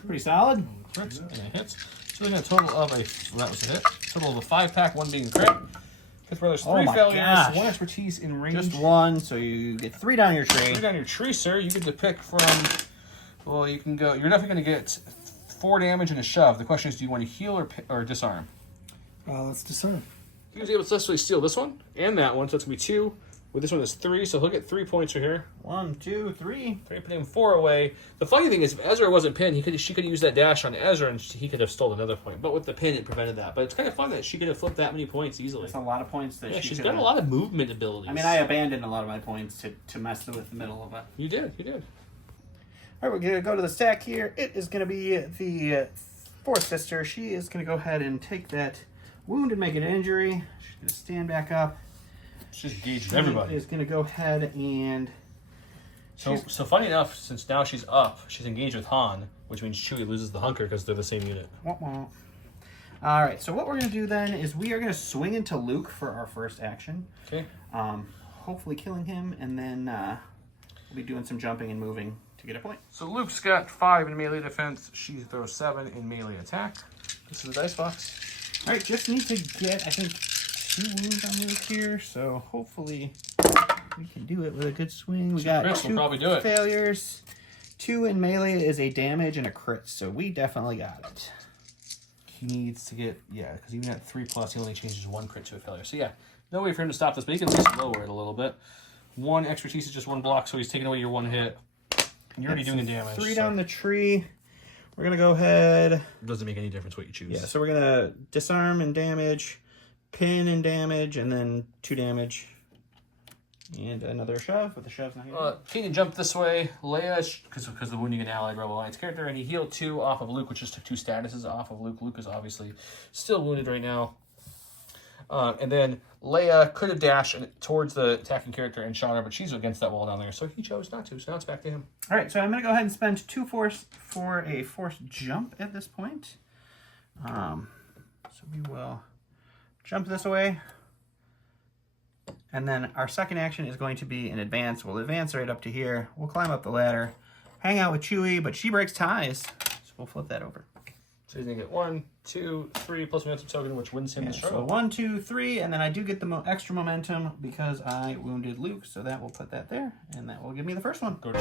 Pretty solid. Crit and a hit. So we're going to total of well, that was a hit. Total of a 5-pack, 1 being crit. 5th brother's 3 Oh my failures, gosh. 1 expertise in range. Just 1, so you get 3 down your tree. Put down your tree, sir. You get to pick from. Well, you can go. You're definitely going to get 4 damage and a shove. The question is, do you want to heal or disarm? Let's disarm. He was able to successfully steal this one and that one, so it's going to be 2. With this one, is 3, so he'll get 3 points right here. 1, 2, 3. 3, putting 4 away. The funny thing is, if Ezra wasn't pinned, she could have used that dash on Ezra, and he could have stolen another point. But with the pin, it prevented that. But it's kind of fun that she could have flipped that many points easily. That's a lot of points that Yeah, she she's could've- got a lot of movement abilities. I mean, I abandoned a lot of my points to mess with the middle of it. You did. All right, we're going to go to the stack here. It is going to be the 4th sister. She is going to go ahead and take that wound and make it an injury. She's going to stand back up. She's engaged She everybody. is going to go ahead and... So funny enough, since now she's up, she's engaged with Han, which means Chewie loses the hunker because they're the same unit. Wah, wah. All right, so what we're going to do then is we are going to swing into Luke for our first action. Okay. Hopefully killing him, and then we'll be doing some jumping and moving to get a point. So Luke's got 5 in melee defense. She throws 7 in melee attack. This is the dice box. All right, just need to get, I think, 2 wounds on Luke here, so hopefully we can do it with a good swing. We got crits will 2 probably do it. failures. 2 in melee is a damage and a crit, so we definitely got it. He needs to get, because even at 3+, he only changes 1 crit to a failure. So yeah, no way for him to stop this, but he can at least lower it a little bit. 1 expertise is just 1 block, so he's taking away your 1 hit. And you're already doing the damage. 3 so down the tree. We're going to go ahead. it doesn't make any difference what you choose. Yeah, so we're going to disarm and damage, pin and damage, and then 2 damage. And another shove, but the shove's not here. Keenan jumped this way. Leia, because of the wounding an allied Rebel Alliance character, and he healed 2 off of Luke, which just took 2 statuses off of Luke. Luke is obviously still wounded right now. And then Leia could have dashed towards the attacking character and shot her, but she's against that wall down there, so he chose not to. So now it's back to him. All right, so I'm going to go ahead and spend 2 force for a force jump at this point. So we will jump this way. And then our second action is going to be an advance. We'll advance right up to here. We'll climb up the ladder, hang out with Chewie, but she breaks ties. So we'll flip that over. So he's going to get 1, 2, 3, plus momentum token, which wins him Yeah, the so show. 1, 2, 3, and then I do get the extra momentum because I wounded Luke. So that will put that there, and that will give me the first one. Go to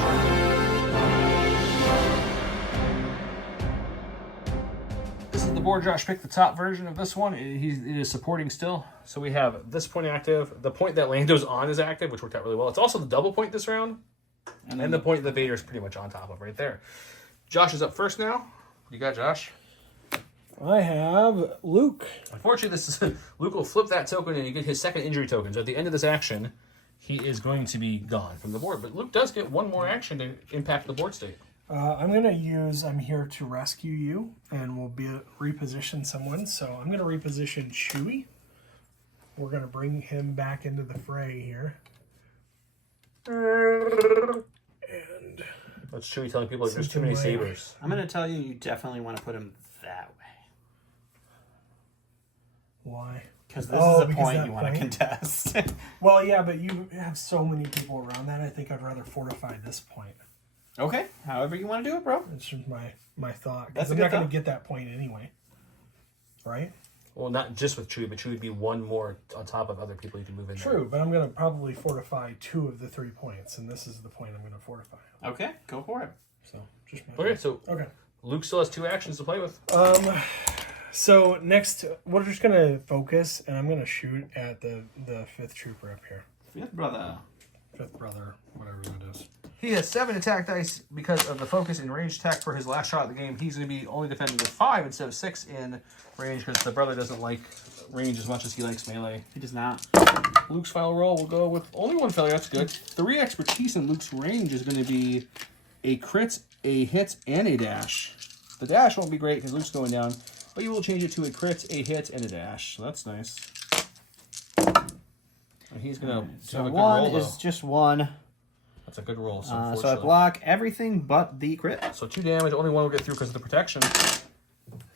This is the board Josh picked, the top version of this one. It is supporting still. So we have this point active. The point that Lando's on is active, which worked out really well. It's also the double point this round. And the point that Vader's pretty much on top of right there. Josh is up first now. What do you got, Josh? I have Luke. Unfortunately, Luke will flip that token and you get his second injury token. So at the end of this action, he is going to be gone from the board. But Luke does get 1 more action to impact the board state. I'm going to use I'm here to rescue you, and we'll reposition someone. So I'm going to reposition Chewie. we're going to bring him back into the fray here. And That's Chewie telling people there's too many sabers. I'm going to tell you, you definitely want to put him that way. Why? Because this is a point you want to contest. Well, yeah, but you have so many people around that. I think I'd rather fortify this point. Okay, however you want to do it, bro. It's just my thought. That's Because I'm not going to get that point anyway. Right? Well, not just with Chewie, but Chewie would be one more on top of other people you can move in there. True, but I'm going to probably fortify 2 of the 3 points, and this is the point I'm going to fortify. Okay, go for it. So, just my Okay, so okay. Luke still has 2 actions to play with. So next, we're just going to focus, and I'm going to shoot at the 5th trooper up here. 5th brother. 5th brother, whatever that is. He has 7 attack dice because of the focus and range attack for his last shot of the game. He's going to be only defending with 5 instead of 6 in range because the brother doesn't like range as much as he likes melee. He does not. Luke's final roll will go with only 1 failure. That's good. 3 expertise in Luke's range is going to be a crit, a hit, and a dash. The dash won't be great because Luke's going down, but you will change it to a crit, a hit, and a dash. So that's nice. And he's going to have a good roll, though. Is just 1. That's a good roll. So, So I block everything but the crit. So 2 damage. Only 1 will get through because of the protection.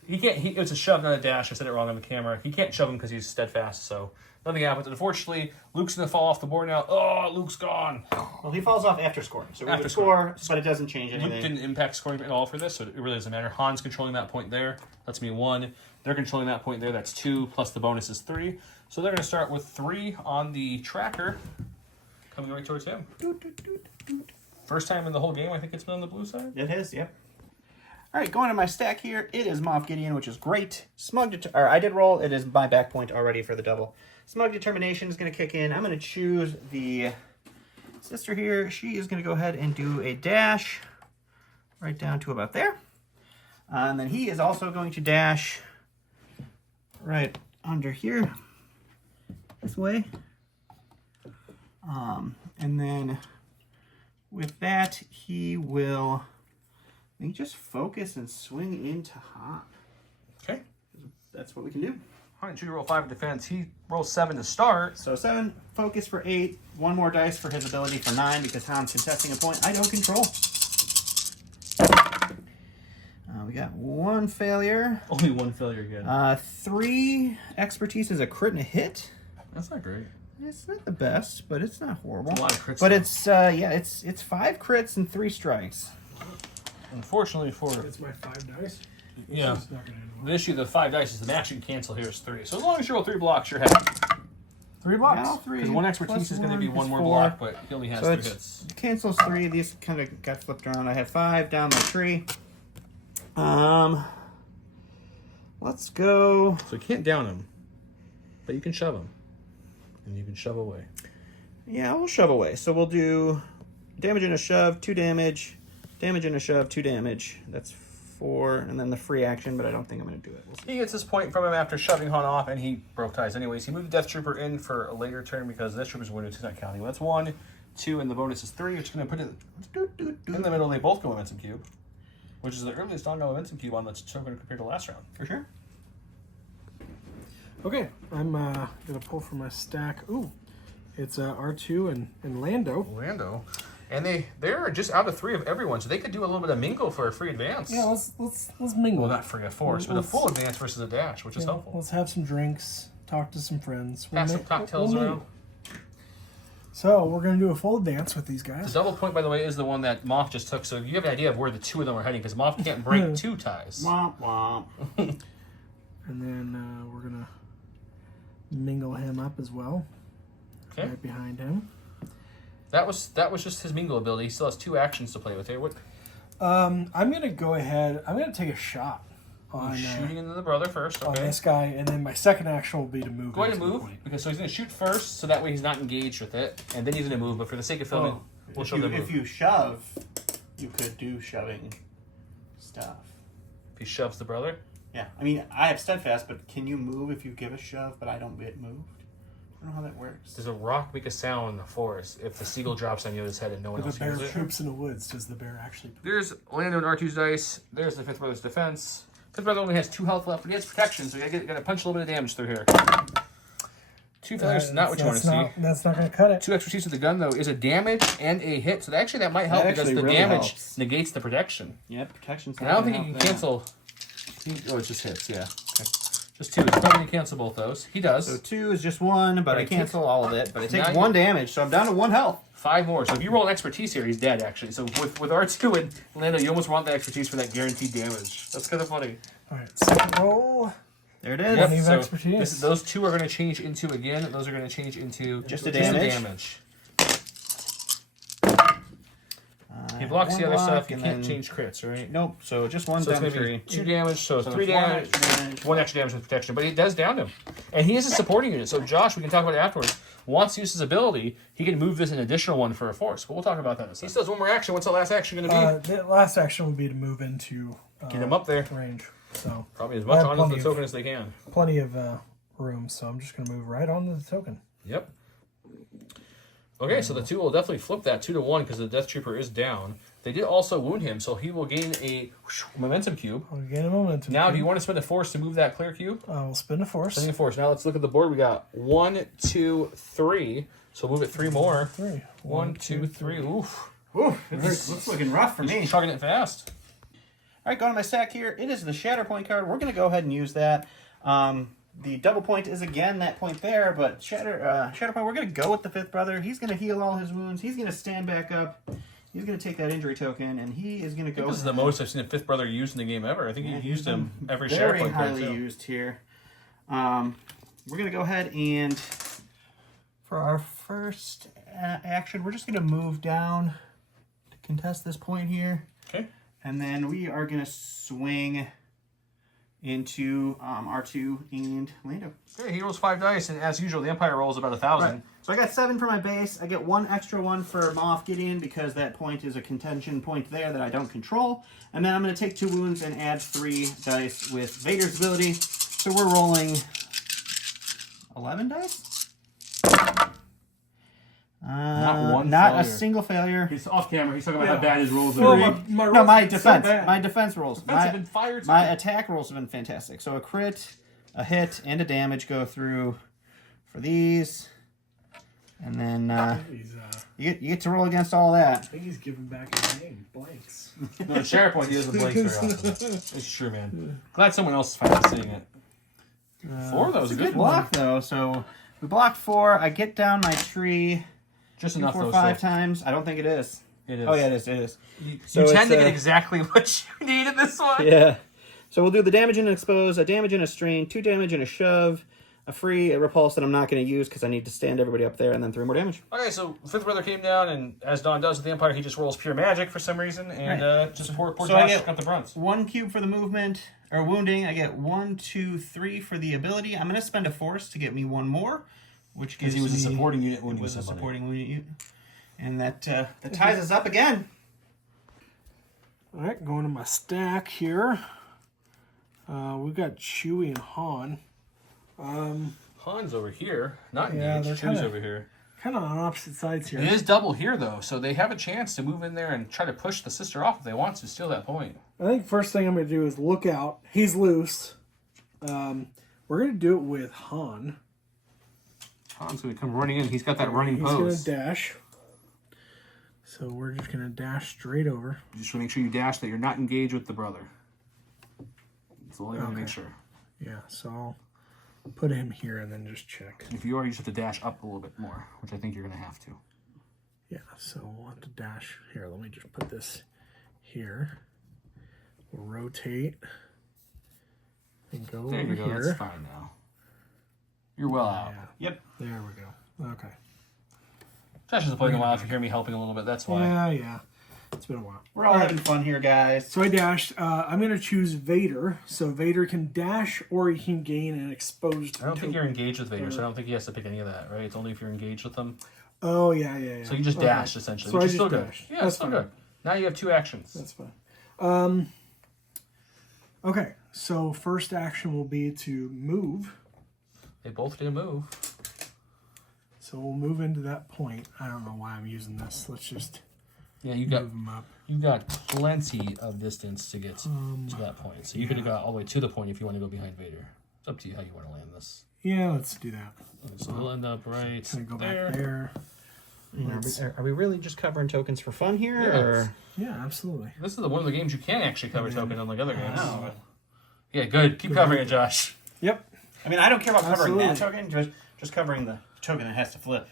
He can't. It's a shove, not a dash. I said it wrong on the camera. He can't shove him because he's steadfast. So nothing happens. Unfortunately, Luke's gonna fall off the board now. Oh, Luke's gone. Well, he falls off after scoring. So we After would score, but it doesn't change Luke anything. didn't impact scoring at all for this, so it really doesn't matter. Han's controlling that point there. That's me 1. They're controlling that point there. That's 2 plus the bonus is 3. So they're gonna start with 3 on the tracker, coming right towards him. First time in the whole game, I think it's been on the blue side. It is, yep. All right, going to my stack here. It is Moff Gideon, which is great. I did roll. It is my back point already for the double. Smug Determination is going to kick in. I'm going to choose the sister here. She is going to go ahead and do a dash right down to about there. And then he is also going to dash right under here this way. And then with that, he will... just focus and swing into Han. Okay. That's what we can do. Han and Chewie roll 5 in defense. He rolls 7 to start. So 7, focus for 8, 1 more dice for his ability for 9 because Han's contesting a point I don't control. We got 1 failure. Only 1 failure again. 3 expertise is a crit and a hit. That's not great. It's not the best, but it's not horrible. A lot of crits. But though. it's 5 crits and 3 strikes. Unfortunately for... It's my 5 dice. Yeah. It's not gonna end well. The issue, the 5 dice is the max you can cancel here is 3. So as long as you roll 3 blocks, you're happy. 3 blocks. Now 3. Because 1 expertise is going to be 1 more block, but he only has 3 hits. Cancels 3. These kind of got flipped around. I have 5 down my tree. Let's go. So you can't down him, but you can shove him. And you can shove away. Yeah, we'll shove away. So we'll do damage and a shove, 2 damage. Damage and a shove, 2 damage. That's 4. And then the free action, but I don't think I'm going to do it. We'll see. He gets this point from him after shoving Han off, and he broke ties anyways. He moved the Death Trooper in for a later turn because Death Trooper's wounded, so he's not counting. Well, that's 1, 2, and the bonus is 3, which is going to put it in the middle. They both go Momentum Cube, which is the earliest on-go Momentum Cube on the token compared to last round. For sure. Okay, I'm gonna pull from my stack. Ooh, it's R2 and Lando. And they're just out of 3 of everyone, so they could do a little bit of mingle for a free advance. Yeah, let's mingle. Well, not free, a force, but a full advance versus a dash, which is helpful. Let's have some drinks, talk to some friends. Pass some cocktails around. So we're gonna do a full advance with these The guys. double point, by the way, is the one that Moff just took, so you have an idea of where the 2 of them are heading, because Moff can't break 2 ties. Womp womp. And then we're gonna mingle him up as well. Okay. Right behind him. That was just his mingle ability. He still has 2 actions to play with here. What? I'm gonna go ahead. I'm gonna take a shot on Shooting into the brother first. on Okay. this guy, and then my second action will be to move. Go ahead into and the move, point. because so he's going to shoot first, so that way he's not engaged with it, and then he's going to move. But for the sake of filming, we'll show the move. If you shove, you could do shoving stuff. If he shoves the brother. Yeah, I mean, I have steadfast, but can you move if you give a shove, but I don't get moved? I don't know how that works. Does a rock make a sound in the forest if the seagull drops on Yoda's head and no one If else a bear hears it? troops in the woods, does the bear actually? There's Lando and R2's dice. There's the 5th brother's defense. 5th brother only has 2 health left, but he has protection, so you got to punch a little bit of damage through here. 2 failures is not what you want to see. That's not going to cut it. 2 expertise with the gun, though, is a damage and a hit. So actually that might help because the really damage helps. negates the protection. Yep, protection's And I don't think you can cancel... Oh, it's just hits, yeah. Okay. Just 2. It's probably going to cancel both those. He does. So 2 is just 1, but I Right, cancel all of it. But it takes now 1 damage, so I'm down to 1 health. 5 more. So if you roll an expertise here, he's dead, actually. So with R2 and Lando, you almost want the expertise for that guaranteed damage. That's kind of funny. All right, second roll. There it is. Yep, Plenty of so expertise. those 2 are going to change into, again, those are going to change into... Just a damage. He blocks the other block, stuff. You and can't then- change crits, right? Nope, so just 1 So it's down going to be 3. 2 damage, so 3 it's damage, 1 extra damage with protection. But it does down him. And he is a supporting unit, so Josh, we can talk about it afterwards, wants to use his ability, he can move this an additional 1 for a force. But we'll talk about that in a second. He still has 1 more action. What's the last action going to be? The last action would be to move into Get him up there. range. So Probably as I much have on plenty the of- token as they can. plenty of room, so I'm just going to move right onto the token. Yep. Okay, so the 2 will definitely flip that 2 to 1 because the Death Trooper is down. They did also wound him, so he will gain a momentum cube. I'll gain a momentum. Now, do you want to spend a force to move that clear cube? I'll spin a force. Spending a force. Now let's look at the board. We got 1, 2, 3. So move it 3 more. 3. 1, 2, 3. Oof. Ooh, it's looking rough for me. He's chugging it fast. All right, going to my stack here. It is the Shatterpoint card. We're going to go ahead and use that. The double point is, again, that point there, but Shatterpoint, we're going to go with the 5th brother. He's going to heal all his wounds. He's going to stand back up. He's going to take that injury token, and he is going to go... This is the most I've seen a 5th brother used in the game ever. I think you've used him every very Shatterpoint card, highly too. used here. We're going to go ahead and, for our first action, we're just going to move down to contest this point here. Okay. And then we are going to swing into R2 and Lando. Okay, he rolls 5 dice, and as usual, the Empire rolls about 1,000. Right. So I got 7 for my base. I get 1 extra 1 for Moff Gideon because that point is a contention point there that I don't control. And then I'm going to take 2 wounds and add 3 dice with Vader's ability. So we're rolling 11 dice? Not one Not failure. a single failure. He's off camera. He's talking about how bad his rolls Well, are. my No, rolls my are so defense. bad. My defense rolls. Defense have been fired. My attack rolls have been fantastic. So a crit, a hit, and a damage go through for these. And then He's, you get to roll against all that. I think he's giving back his name. Blanks. No, Shatterpoint, he doesn't blink very often. It's true, man. Glad someone else is finally seeing it. 4, that was a good Block, though. So we blocked 4. I get down my tree Just 2, enough, 4, though. 5 so times. I don't think it is. It is. Oh, yeah, it is. You, So you it's, tend to get exactly what you need in this one. Yeah. So we'll do the damage and expose, a damage and a strain, 2 damage and a shove, a free, a repulse that I'm not going to use because I need to stand everybody up there, and then 3 more damage. Okay, so 5th brother came down, and as Don does with the Empire, he just rolls pure magic for some reason, and just poor So I Josh get got the brunt. 1 cube for the movement, or wounding. I get 1, 2, 3 for the ability. I'm going to spend a force to get me 1 more, which gives Because he was a me- supporting unit It wounding was a somebody. supporting unit. And that ties us up again. All right, going to my stack here. We've got Chewie and Han. Han's over here, not Yeah, engaged. they're Chewie's kinda- over here. Kind of on opposite sides here. It is double here, though, so they have a chance to move in there and try to push the sister off if they want to steal that point. I think first thing I'm going to do is look out. He's loose. We're going to do it with Han. Han's going to come running in. He's got that running He's going pose. to dash. So we're just going to dash straight over. You just want to make sure you dash that you're not engaged with the brother. That's all you want to Okay. make sure. Yeah, so I'll put him here and then just check. If you are, you just have to dash up a little bit more, which I think you're going to have to. Yeah, so we'll have to dash. Here, let me just put this here. We'll rotate. And go There over you go. here. That's fine now. You're well out. Yeah, Yep. there we go. Okay. Josh hasn't played in a while. If you hear me helping a little bit, that's why. Yeah. It's been a while. We're all having fun here, guys. So I dashed. I'm going to choose Vader. So Vader can dash or he can gain an exposed I don't think token. you're engaged with Vader, so I don't think he has to pick any of that, right? It's only if you're engaged with them. Oh, yeah. So you just Okay. dashed, essentially, So which I is still just good. dashed. Yeah, That's it's still fine. good. Now you have 2 actions. That's fine. Okay, so first action will be to move. They both did a move. So we'll move into that point. I don't know why I'm using this. Let's just Yeah, you move them up. got plenty of distance to get to that point. So you could have got all the way to the point if you want to go behind Vader. It's up to you how you want to land this. Yeah, let's do that. So we'll end up right Gonna go there. back there. Are we really just covering tokens for fun here? Yeah. Or? Yeah, absolutely. This is the one of the games you can actually cover token, unlike other games. Oh. Yeah, good. Keep covering it, Josh. Yep. I mean, I don't care about covering that Absolutely. token. Just covering the token that has to flip.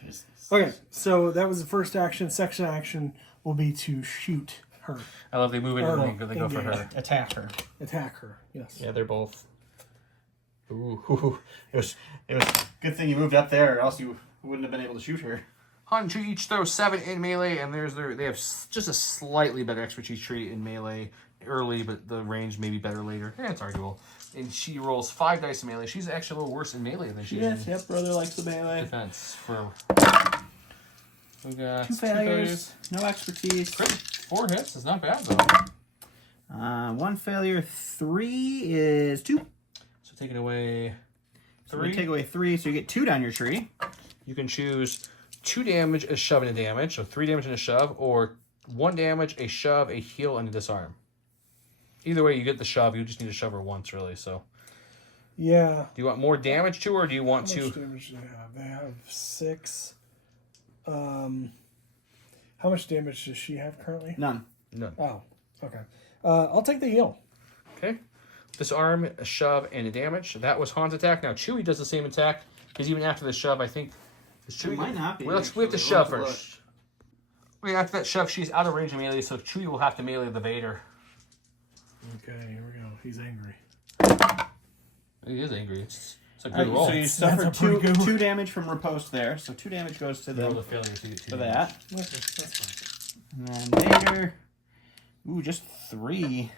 Okay, so that was the first action. Second action will be to shoot her, I love they move in and they go for engage. her. Attack her. attack her. Yes. Yeah, they're both. Ooh, it was good thing you moved up there, or else you wouldn't have been able to shoot her. Hunter each throw 7 in melee, and they have just a slightly better expertise tree in melee early, but the range may be better later. Yeah, it's arguable. And she rolls 5 dice in melee. She's actually a little worse in melee than she is in Yep, brother likes the melee. defense. We got 2 failures, no expertise. 4 hits. It's not bad though. 1 failure, 3 is 2. So taking away So we 3. take away 3, so you get 2 down your tree. You can choose 2 damage, a shove, and a damage. So 3 damage and a shove, or 1 damage, a shove, a heal, and a disarm. Either way, you get the shove. You just need to shove her once, really. So, Yeah. do you want more damage to her, or do you want How much to? damage do they have? They have 6. How much damage does she have currently? None. No. Oh, okay. I'll take the heal. Okay. Disarm, a shove, and a damage. That was Han's attack. Now Chewie does the same attack because even after the shove, I think. Chewie might not be, we have to actually. shove We'll have to first. Wait, after that shove, she's out of range of melee, so Chewie will have to melee the Vader. Okay, here we go. He's angry. He is angry. It's a All good right, roll. so you That's suffered a pretty good 2 damage from riposte there. So 2 damage goes to Roll the the failure to get 2 for damage. that. Okay, that's fine. And then Vader. Ooh, just 3.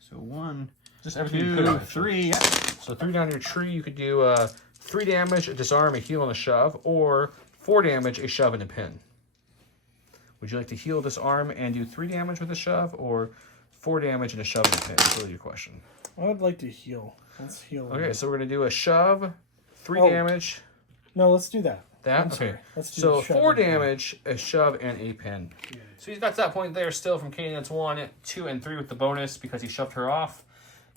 So 1, Just everything you 2, could have. 3. Yep. So 3 down your tree, you could do 3 damage, a disarm, a heal, and a shove, or 4 damage, a shove, and a pin. Would you like to heal, disarm, and do 3 damage with a shove, or 4 damage and a shove and a pin? That's really your question. I would like to heal. Let's heal. Okay, so we're going to do a shove, 3 Oh. damage. No, let's do that. That? I'm Okay. sorry. Let's do So the shove 4 and pin. damage, a shove, and a pin. So he's got to that point there still from Kanan. That's 1, 2, and 3 with the bonus because he shoved her off.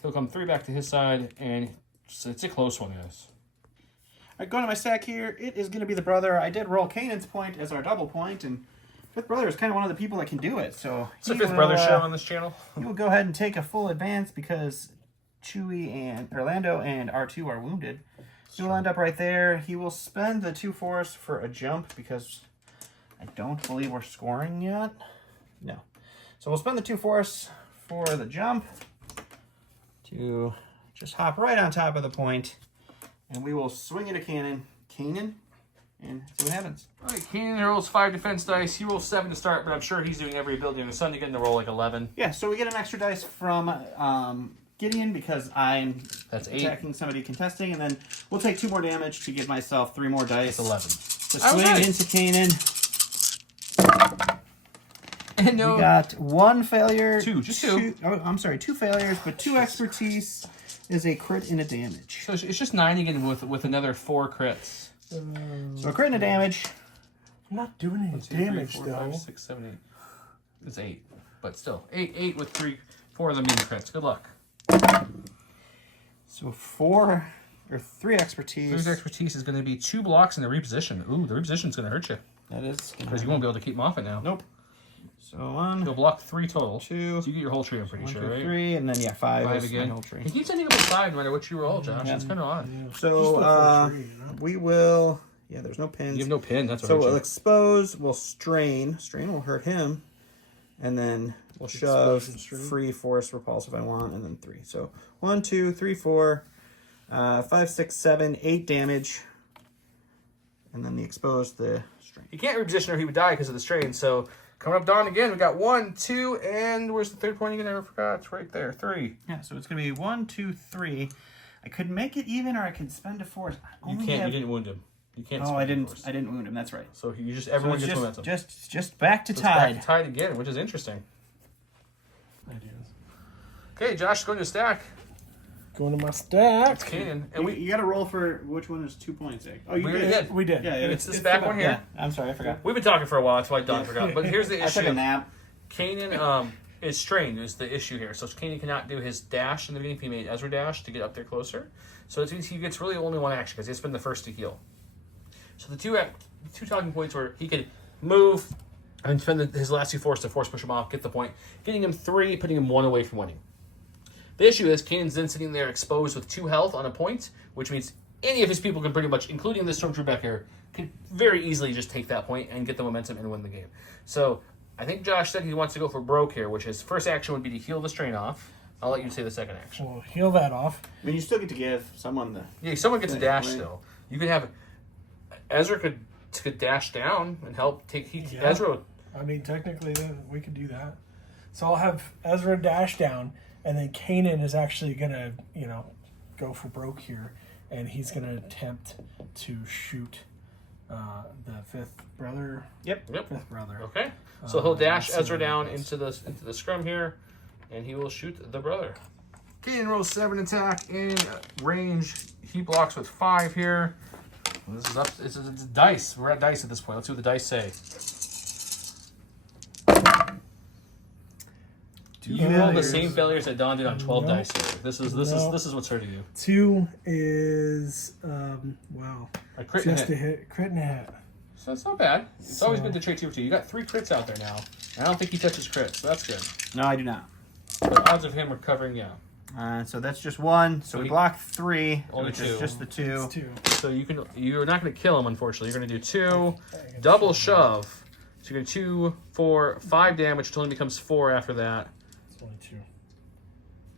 He'll come 3 back to his side, and it's a close one, guys. All right, going to my stack here. It is going to be the brother. I did roll Kanan's point as our double point, and fifth brother is kind of one of the people that can do it. So It's the he fifth will, brother show on this channel. He will go ahead and take a full advance because Chewie and Orlando and R2 are wounded. He will end up right there. He will spend the 2 force for a jump because I don't believe we're scoring yet. No. So we'll spend the 2 force for the jump to just hop right on top of the point, and we will swing it a Kanan, and see what happens. All right, Kanan rolls 5 defense dice. He rolls 7 to start, but I'm sure he's doing every ability in the sun to get him to roll like 11. Yeah, so we get an extra dice from Gideon because I'm That's 8. attacking somebody contesting, and then we'll take 2 more damage to give myself 3 more dice. It's 11. To I was swing right. into Kanan. And no, We got 1 failure. 2, just 2. Oh, I'm sorry, 2 failures, but 2 expertise is a crit and a damage. So it's just 9 again with another 4 crits. So a crit and a damage. I'm not doing any 1, 2, 3, damage 4, though. 5, 6, 7, 8. It's 8, but still 8 with 4 of them being crits. Good luck. So 3 expertise. 3's expertise is going to be 2 blocks and a reposition. Ooh, the reposition's going to hurt you That is. because you won't be able to keep him off it now. Nope. So 1, You'll block 3 total. 2, So you get your whole tree, I'm pretty 1, sure, 2, right? 3, and then 5 5 is again. my whole tree. He keeps ending up with 5 no matter what you roll, Josh. Yeah. That's kind of odd. So we will. Yeah, there's no pins. You have no pin. That's what So hurts we'll you. expose. We'll strain. Strain will hurt him, and then we'll shove. Expose and strain. Free force repulse if I want, and then 3. So 1, 2, 3, 4, 5, 6, 7, 8 damage, and then the exposed, the strain. He can't reposition or he would die because of the strain. So coming up Dawn again, we got 1, 2, and where's the 3rd point again? I forgot. It's right there. 3. Yeah, so it's gonna be 1, 2, 3. I could make it even, or I could spend a force. I You only can't. have- You didn't wound him. You can't. Oh, spend I didn't. force. I didn't wound him. That's right. So you just So everyone it's gets momentum. just back to So it's back tied. to tied again, which is interesting. Ideas. Okay, Josh, go to the stack. Going to my stack. It's Kanan, and And we. you got to roll for which one is 2 points. Oh, you We did. already did. We did. Yeah, It's this back one here. Yeah, I'm sorry, I forgot. We've been talking for a while. That's why Don forgot. But here's the I took a issue. nap. Kanan his strain is the issue here. So Kanan cannot do his dash in the beginning. He made Ezra dash to get up there closer. So it means he gets really only one action because he's been the first to heal. So the two talking points where he can move and spend his last 2 force to force push him off, get the point, getting him 3, putting him 1 away from winning. The issue is Kanan's then sitting there exposed with 2 health on a point, which means any of his people can pretty much, including this Stormtrooper back here, can very easily just take that point and get the momentum and win the game. So I think Josh said he wants to go for broke here, which his first action would be to heal the strain off. I'll let you say the second action. We'll heal that off. I mean, you still get to give someone the... Yeah, someone gets a dash right. still. You could have... Ezra could dash down and help take... Yeah. Ezra... I mean, technically, we could do that. So I'll have Ezra dash down, and then Kanan is actually going to, go for broke here, and he's going to attempt to shoot the 5th brother. Yep. 5th brother. Okay. So he'll dash let's see Ezra what down it into the scrum here, and he will shoot the brother. Kanan rolls 7 attack in range. He blocks with 5 here. This is up. It's dice. We're at dice at this point. Let's see what the dice say. You rolled the same failures that Don did on 12 dice here. This is what's hurting you. 2 is wow. A crit Just and a hit. Crit and a hit. So it's not bad. It's always good to trade 2 for 2. You got 3 crits out there now. I don't think he touches crits, so that's good. No, I do not. But odds of him recovering, yeah. So that's just 1. So we block 3, Only which 2. is just the 2. It's 2. So you're not going to kill him, unfortunately. You're going to do 2, double shove. So you're going to 2, 4, 5 damage, which only becomes 4 after that. It's only 2.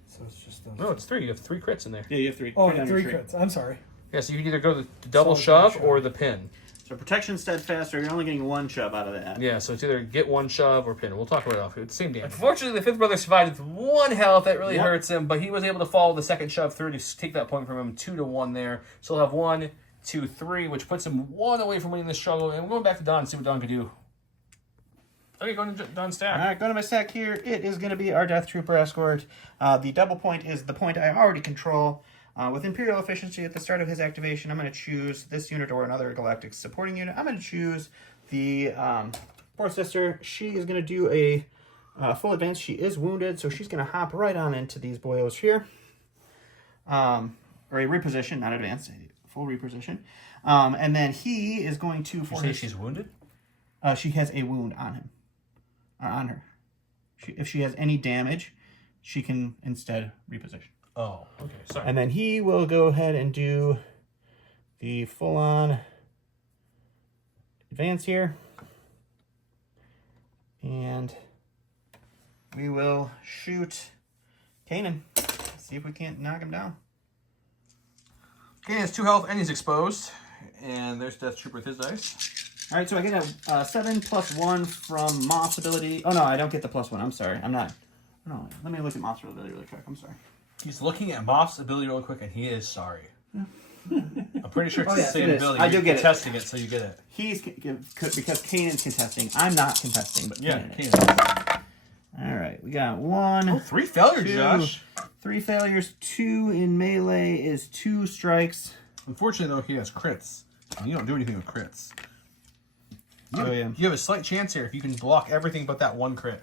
So it's just those. No, it's 3. You have 3 crits in there. Yeah, you have 3. Oh, Put it on 3 your tree. crits. I'm sorry. Yeah, so you can either go the double Solid shove shove. or the pin. So protection, steadfast, or you're only getting 1 shove out of that. Yeah, so it's either get 1 shove or pin. We'll talk about it off. It's the same damage. Unfortunately, the 5th brother survived with 1 health. That really hurts him, but he was able to follow the second shove through to take that point from him 2-1 there. So he'll have 1, 2, 3, which puts him 1 away from winning the struggle. And we're going back to Don and see what Don can do. Okay, going to Don's stack. All right, going to my stack here. It is going to be our Death Trooper escort. The double point is the point I already control. With Imperial Efficiency at the start of his activation, I'm going to choose this unit or another Galactic supporting unit. I'm going to choose the Fourth Sister. She is going to do a full advance. She is wounded, so she's going to hop right on into these boyos here. Or a reposition, not advance, a full reposition. And then he is going to... You say she's wounded? She has a wound on him. On her. If she has any damage, she can instead reposition. Oh, okay, sorry. And then he will go ahead and do the full-on advance here. And we will shoot Kanan. See if we can't knock him down. Kanan has 2 health and he's exposed. And there's Death Trooper with his dice. All right, so I get a 7 + 1 from Moth's ability. Oh, no, I don't get the +1. I'm sorry. I'm not. No, let me look at Moth's ability really quick. I'm sorry. He's looking at Moff's ability real quick, and he is sorry. I'm pretty sure it's the yes, same it is. ability. I do You're get it. contesting it, so you get it. He's because Kanan's contesting. I'm not contesting, but Yeah, Kanan is. Kanan. All right, we got 1. 3 failures, 2, Josh. 3 failures. 2 in melee is 2 strikes. Unfortunately, though, he has crits. And you don't do anything with crits. Oh yeah. You have a slight chance here if you can block everything but that 1 crit.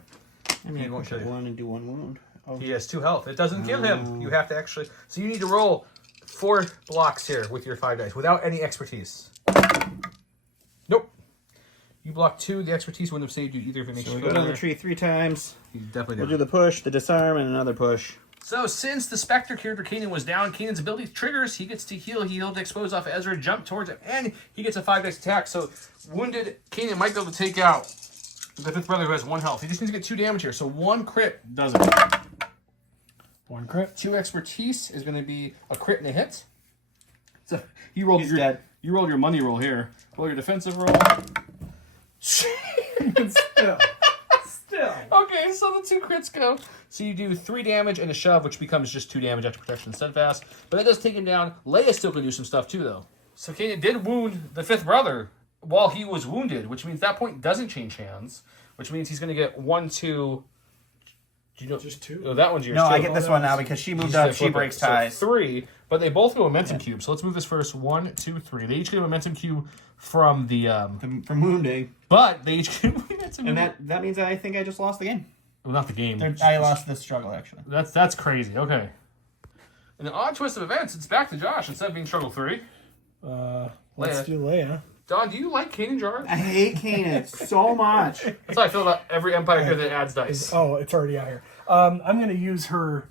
I mean, He won't kill you. 1 and do 1 wound. Oh. He has 2 health. It doesn't kill him. You have to actually... So you need to roll 4 blocks here with your 5 dice without any expertise. Nope. You block 2. The expertise wouldn't have saved you either if it makes So you we go go down the there. tree 3 times. You definitely We'll do. do the push, the disarm, and another push. So since the Spectre character Kanan was down, Kanan's ability triggers. He gets to heal. He healed to expose off Ezra, jump towards him, and he gets a 5 dice attack. So wounded Kanan might be able to take out the 5th brother who has 1 health. He just needs to get 2 damage here. So 1 crit does it. 1 crit. 2 expertise is going to be a crit and a hit. So you rolled He's your dead. You rolled your money roll here. Roll your defensive roll. Still. Okay, so the 2 crits go. So you do 3 damage and a shove, which becomes just 2 damage after protection and steadfast. But that does take him down. Leia still can do some stuff too, though. So Kanan did wound the 5th brother while he was wounded, which means that point doesn't change hands, which means he's going to get 1, 2. Do you know? Just 2? Oh, that one's yours No, too. I get this one now because she moved up. She breaks ties. So 3, but they both go momentum cube. So let's move this first. 1, 2, 3. They each get a momentum cube from the From wounding. but they each get a momentum And cube. that means I think I just lost the game. Well, not the game. I lost this struggle, actually. That's crazy. Okay. In an odd twist of events, it's back to Josh instead of being struggle 3. Let's do Leia. Don, do you like Kanan Jarrus? I hate Kanan so much. That's how I feel about every Empire here that adds dice. Oh, it's already out here. I'm going to use her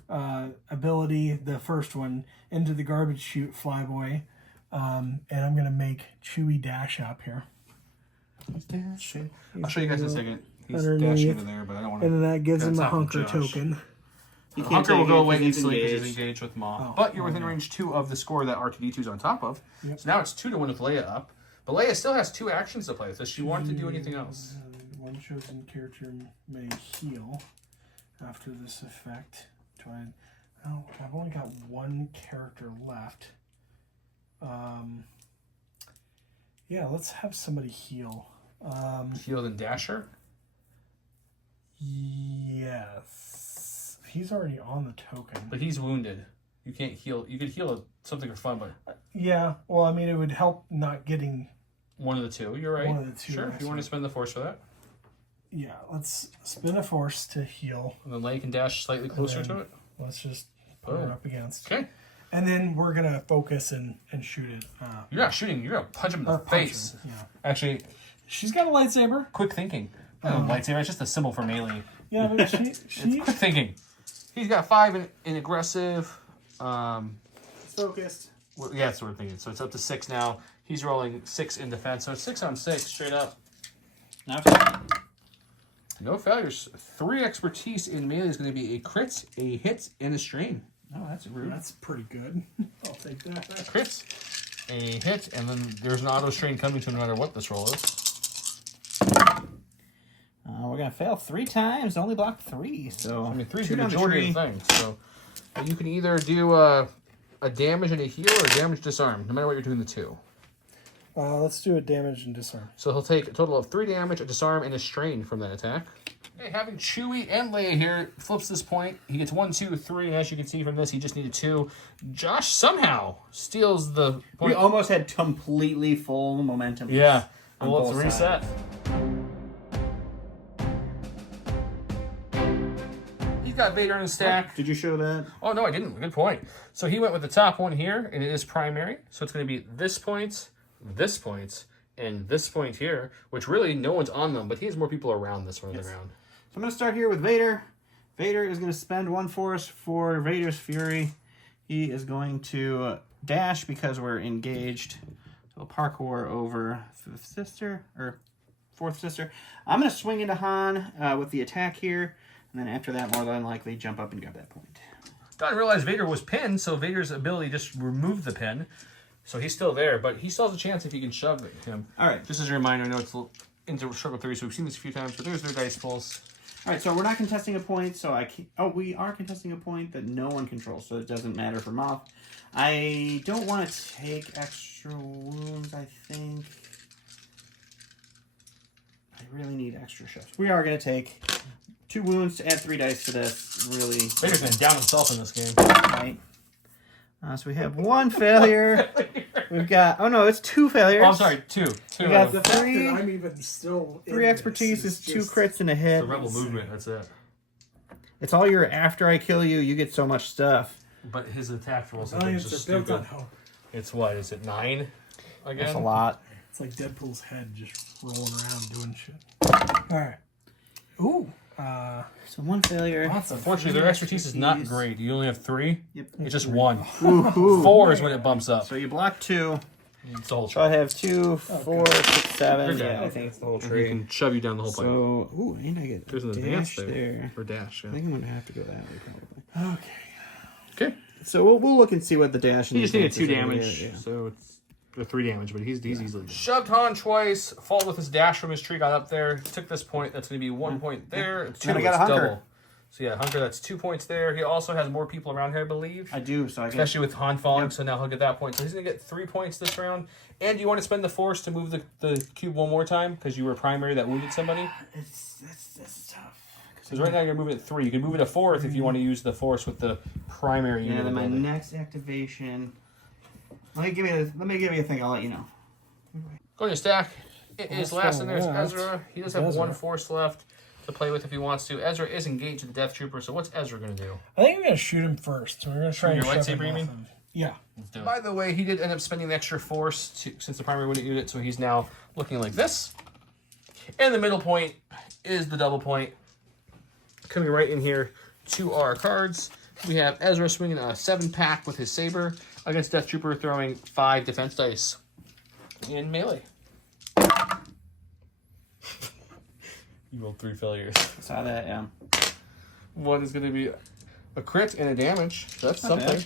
ability, the first one, into the garbage chute flyboy. And I'm going to make Chewie dash up here. I'll show you guys in a second. He's underneath. dashing into there, but I don't want to. And then that gives him a top of hunker Josh. token. Hunker will go away instantly because engaged. he's engaged with Maw. Oh, But you're within range 2 of the score that R2-D2's on top of. Yep. So now it's 2-1 with Leia up. But Leia still has 2 actions to play. Does she want to do anything else? One chosen character may heal after this effect. Oh, I've only got 1 character left. Yeah, let's have somebody heal. Heal and Dasher? Yes. He's already on the token. But he's wounded. You can't heal. You could heal something for fun, but Yeah, well, I mean, it would help not getting... one of the 2. You're right. One of the 2, Sure, if that's you want to right. spend the force for that. Yeah, let's spin a force to heal. And then Leia can dash slightly closer then- to it. Let's just put her Oh. up against. Okay. And then we're going to focus and shoot it. You're not shooting. You're going to punch him in the Or punch face. her, yeah. Actually, She's got a lightsaber. quick thinking. Lightsaber, it's just a symbol for melee. Yeah, but she Quick thinking. He's got 5 in aggressive. focused. Well, yeah, that's what we're thinking. So it's up to 6 now. He's rolling 6 in defense. So it's 6 on 6, straight up. No failures. 3 expertise in melee is going to be a crit, a hit, and a strain. Oh, that's rude. That's pretty good. I'll take that. Crit, a hit, and then there's an auto strain coming to him no matter what this roll is. We're going to fail 3 times, only block 3. So I mean, 3 is 2 the down to majority of 3. the things. So you can either do a damage and a heal or a damage disarm, no matter what you're doing the 2. Let's do a damage and disarm. So he'll take a total of 3 damage, a disarm, and a strain from that attack. Okay, having Chewie and Leia here flips this point. He gets 1, 2, 3, and as you can see from this, he just needed 2. Josh somehow steals the point. We almost had completely full momentum. Yeah. On Well, let's both reset. He's got Vader in his stack. Did you show that? Oh, no, I didn't. Good point. So he went with the top one here, and it is primary. So it's going to be this point, and this point here, which really no one's on them, but he has more people around this one on the ground. So I'm going to start here with Vader. Vader is going to spend 1 force for Vader's Fury. He is going to dash because we're engaged. So parkour over 5th sister, or 4th sister. I'm going to swing into Han with the attack here, and then after that, more than likely, jump up and grab that point. Didn't realize Vader was pinned, so Vader's ability just removed the pin. So he's still there, but he still has a chance if he can shove him. All right. Just as a reminder, I know it's into struggle 3, so we've seen this a few times, but there's their dice pulls. All right, so we're not contesting a point, so I can't... Oh, we are contesting a point that no one controls, so it doesn't matter for Moth. I don't want to take extra wounds, I think. I really need extra shifts. We are going to take 2 wounds to add 3 dice to this, really. Vader's going to down himself in this game. Right. So we have 1 failure. We've got... Oh, no, it's 2 failures. Oh, I'm sorry, 2. We got The the fact 3... that I'm even still in 3 this expertise is 2 just- crits and a hit. The rebel movement, that's it. It's all your after I kill you, you get so much stuff. But his attack rolls are Alliance just are built on stupid. hope. It's what, is it 9 again? That's a lot. It's like Deadpool's head just rolling around doing shit. All right. Ooh. So 1 failure. Unfortunately, their expertise is not great. You only have 3? Yep. It's just 1. Ooh. 4 is when it bumps up. So you block 2. It's the whole So I tree. have 2, 4, 6, 7. Okay. Yeah, I think it's the whole He tree. can shove you down the whole pipe. So, ooh, and I get There's an dash advance there. Or dash, I yeah. think I'm gonna have to go that way probably. Okay. Okay. So we'll look and see what the dash. He just needed 2 advances are gonna damage, get, yeah. so it's or 3 damage, but he's easily shoved Han twice. Fall with his dash from his tree, got up there, took this point. That's going to be 1 point there. 2, Then I got it's a hunker. double. So yeah, hunker. That's 2 points there. He also has more people around here, I believe. I do. So I get. Especially with Han falling, so now he'll get that point. So he's going to get 3 points this round. And you want to spend the force to move the cube one more time because you were primary that wounded somebody? That's tough. Because right now you're moving at 3. You can move it a 4th if you want to use the force with the primary Yeah. unit. Then my ability. next activation. Let me give you a thing. I'll let you know. Go to your stack. It is last in there is left Ezra. He does is have 1 Ezra. force left. to play with if he wants to. Ezra is engaged to the Death Trooper, so what's Ezra going to do? I think we're going to shoot him first. So we're going to try and Your shove him lightsaber, you off mean? him. Yeah. Let's do it. By the way, he did end up spending the extra force since the primary unit unit, so he's now looking like this. And the middle point is the double point. Coming right in here to our cards, we have Ezra swinging a 7-pack with his saber against Death Trooper throwing 5 defense dice in melee. You rolled 3 failures. I saw that, yeah. One is going to be a crit and a damage. That's Not something. bad.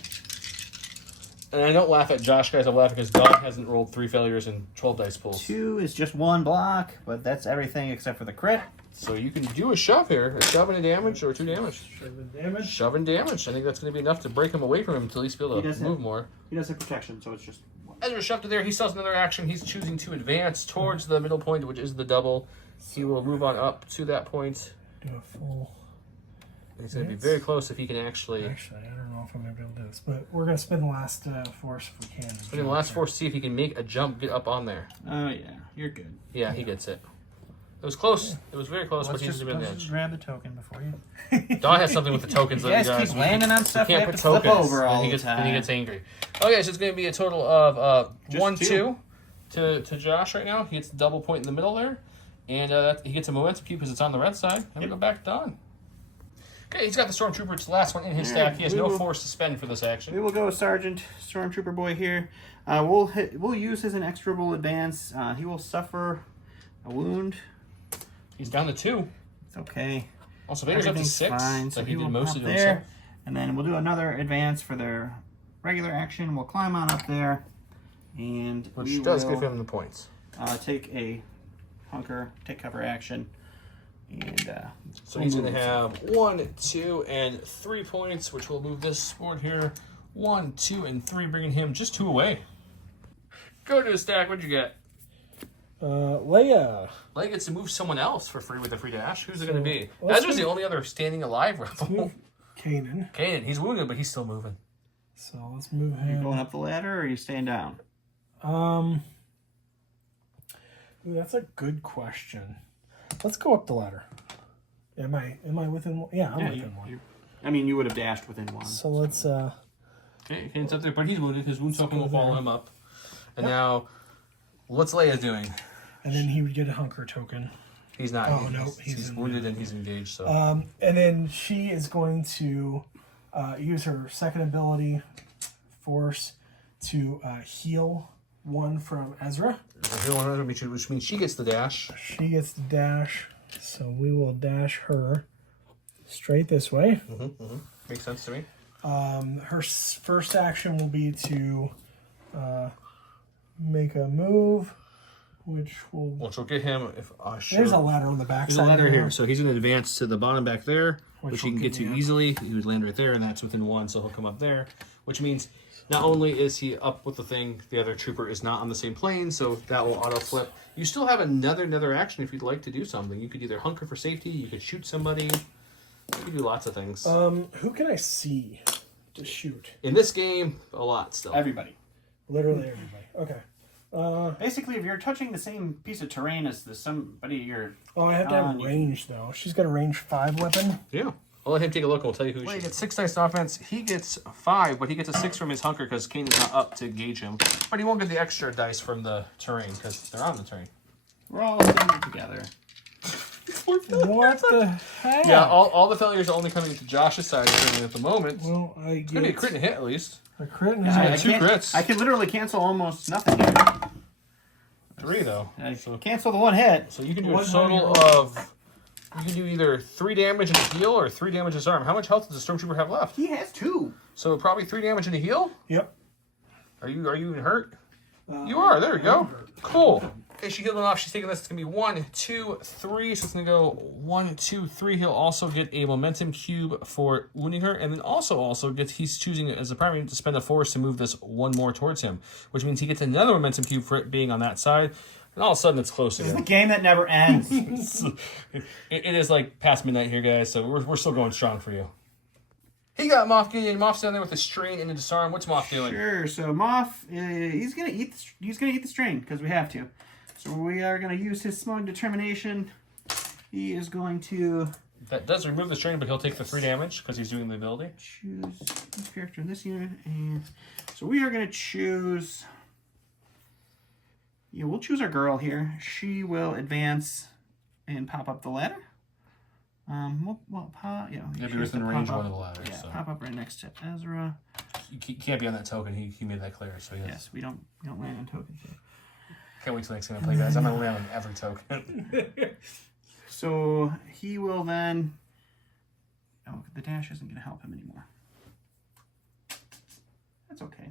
And I don't laugh at Josh, guys. I'm laughing because Dog hasn't rolled 3 failures and 12 dice pulls. 2 is just 1 block, but that's everything except for the crit. So you can do a shove here. A shove and a damage or 2 damage. Shove and damage. Shove and damage. I think that's going to be enough to break him away from him until he's able He to does move have- more. He does have protection, so it's just 1. Ezra shoved it there. He still has another action. He's choosing to advance towards the middle point, which is the double. He will move on up to that point. Do a full... And he's going to be very close if he can actually... Actually, I don't know if I'm going to be able to do this, but we're going to spend the last force if we can. Spending the last force to see if he can make a jump, get up on there. Oh, yeah. You're good. Yeah, he gets it. It was close. It was very close, but Let's he's just, been the let's just edge. grab the token before you... Don has something with the tokens. You guys that keep landing on stuff, we we can't have put to flip tokens. over all and he the gets, time. And he gets angry. Okay, so it's going to be a total of Just 1-2 to Josh right now. He gets the double point in the middle there. And he gets a momentum cube because it's on the red side. And we go back to Don. Okay, he's got the Stormtrooper. It's the last one in his stack. He has no force to spend for this action. We will go Sergeant Stormtrooper Boy here. We'll use his inexorable advance. He will suffer a wound. He's down to 2. It's okay. Also, Vader's up to Everything's 6. fine. So he he did will most pop of it there, himself. and then we'll do another advance for their regular action. We'll climb on up there, and Which we does will give him the points. take a take cover action, and So he's going to have 1, 2, and 3 points, which will move this board here. 1, 2, and 3, bringing him just 2 away. Go to his stack. What'd you get? Leia. Leia gets to move someone else for free with a free dash. Who's it going to be? let's Ezra's the move- only other standing alive rebel. Move Kanan. Kanan, he's wounded, but he's still moving. So let's move you him. going up the ladder, or are you staying down? Ooh, that's a good question. Let's go up the ladder. Am I within one? Yeah, I'm within one. I mean, you would have dashed within 1. So let's Okay, Kanan's up there, but he's wounded. His wound token will follow him up. And now, what's Leia doing? and then he would get a hunker token. He's not. Oh, no, He's he's in wounded and he's engaged, so. And then she is going to use her second ability, force, to heal 1 from Ezra. Which means she gets the dash. She gets the dash, so we will dash her straight this way. Makes sense to me. Her first action will be to make a move, which will... Which will get him, if There's a ladder on the back There's a side. ladder there. here, so he's going to advance to the bottom back there, which he will can get get to me up. easily. He would land right there, and that's within 1, so he'll come up there. Which means not only is he up with the thing, the other trooper is not on the same plane, so that will auto flip. You still have another action if you'd like to do something. You could either hunker for safety, you could shoot somebody. You could do lots of things. Who can I see to shoot? In this game, a lot still. Everybody. Literally everybody. Okay. Basically, if you're touching the same piece of terrain as somebody you're... Oh, I have to have you range, though. She's got a range 5 weapon. Yeah. I'll let him take a look and we'll tell you who he gets 6 dice offense. He gets 5, but he gets a 6 from his hunker because Kanan's not up to gauge him. But he won't get the extra dice from the terrain because they're on the terrain. We're all sitting together. What the heck? Yeah, all the failures are only coming to Josh's side at the moment. Well, I It's going to be a get crit and a hit at least. a crit and Yeah, a two crits. I can literally cancel almost nothing here. 3 though. I So, cancel the 1 hit. so you can do a What total have you of... You can do either 3 damage and a heal or 3 damage and disarm. How much health does the Stormtrooper have left? He has 2. So probably 3 damage and a heal? Yep. Are you even hurt? You are. There we go. Cool. Okay, she healed enough. She's taking this. It's going to be 1, 2, 3. So it's going to go 1, 2, 3. He'll also get a momentum cube for wounding her. And then also gets, he's choosing as a primary to spend a force to move this 1 more towards him. Which means he gets another momentum cube for it being on that side. And all of a sudden it's close It's the again. game that never ends. It is like past midnight here, guys. So we're still going strong for you. He got Moff Gideon. Moff's down there with a strain and a disarm. What's Moff doing? Sure. So Moff, he's gonna eat the strain because we have to. So we are gonna use his smug determination He is going to That does remove the strain, but he'll take the 3 damage because he's doing the ability. choose this character in this unit, and so we are going to choose. Yeah, we'll choose our girl here. She will advance and pop up the ladder. Yeah, be within range of one of the ladders. Yeah, so. pop up right next to Ezra. You can't be on that token. He made that clear. So Yes, we don't land on tokens yet. Can't wait till next time I play, guys. I'm gonna land on every token. So he will then. Oh, the dash isn't going to help him anymore. That's okay.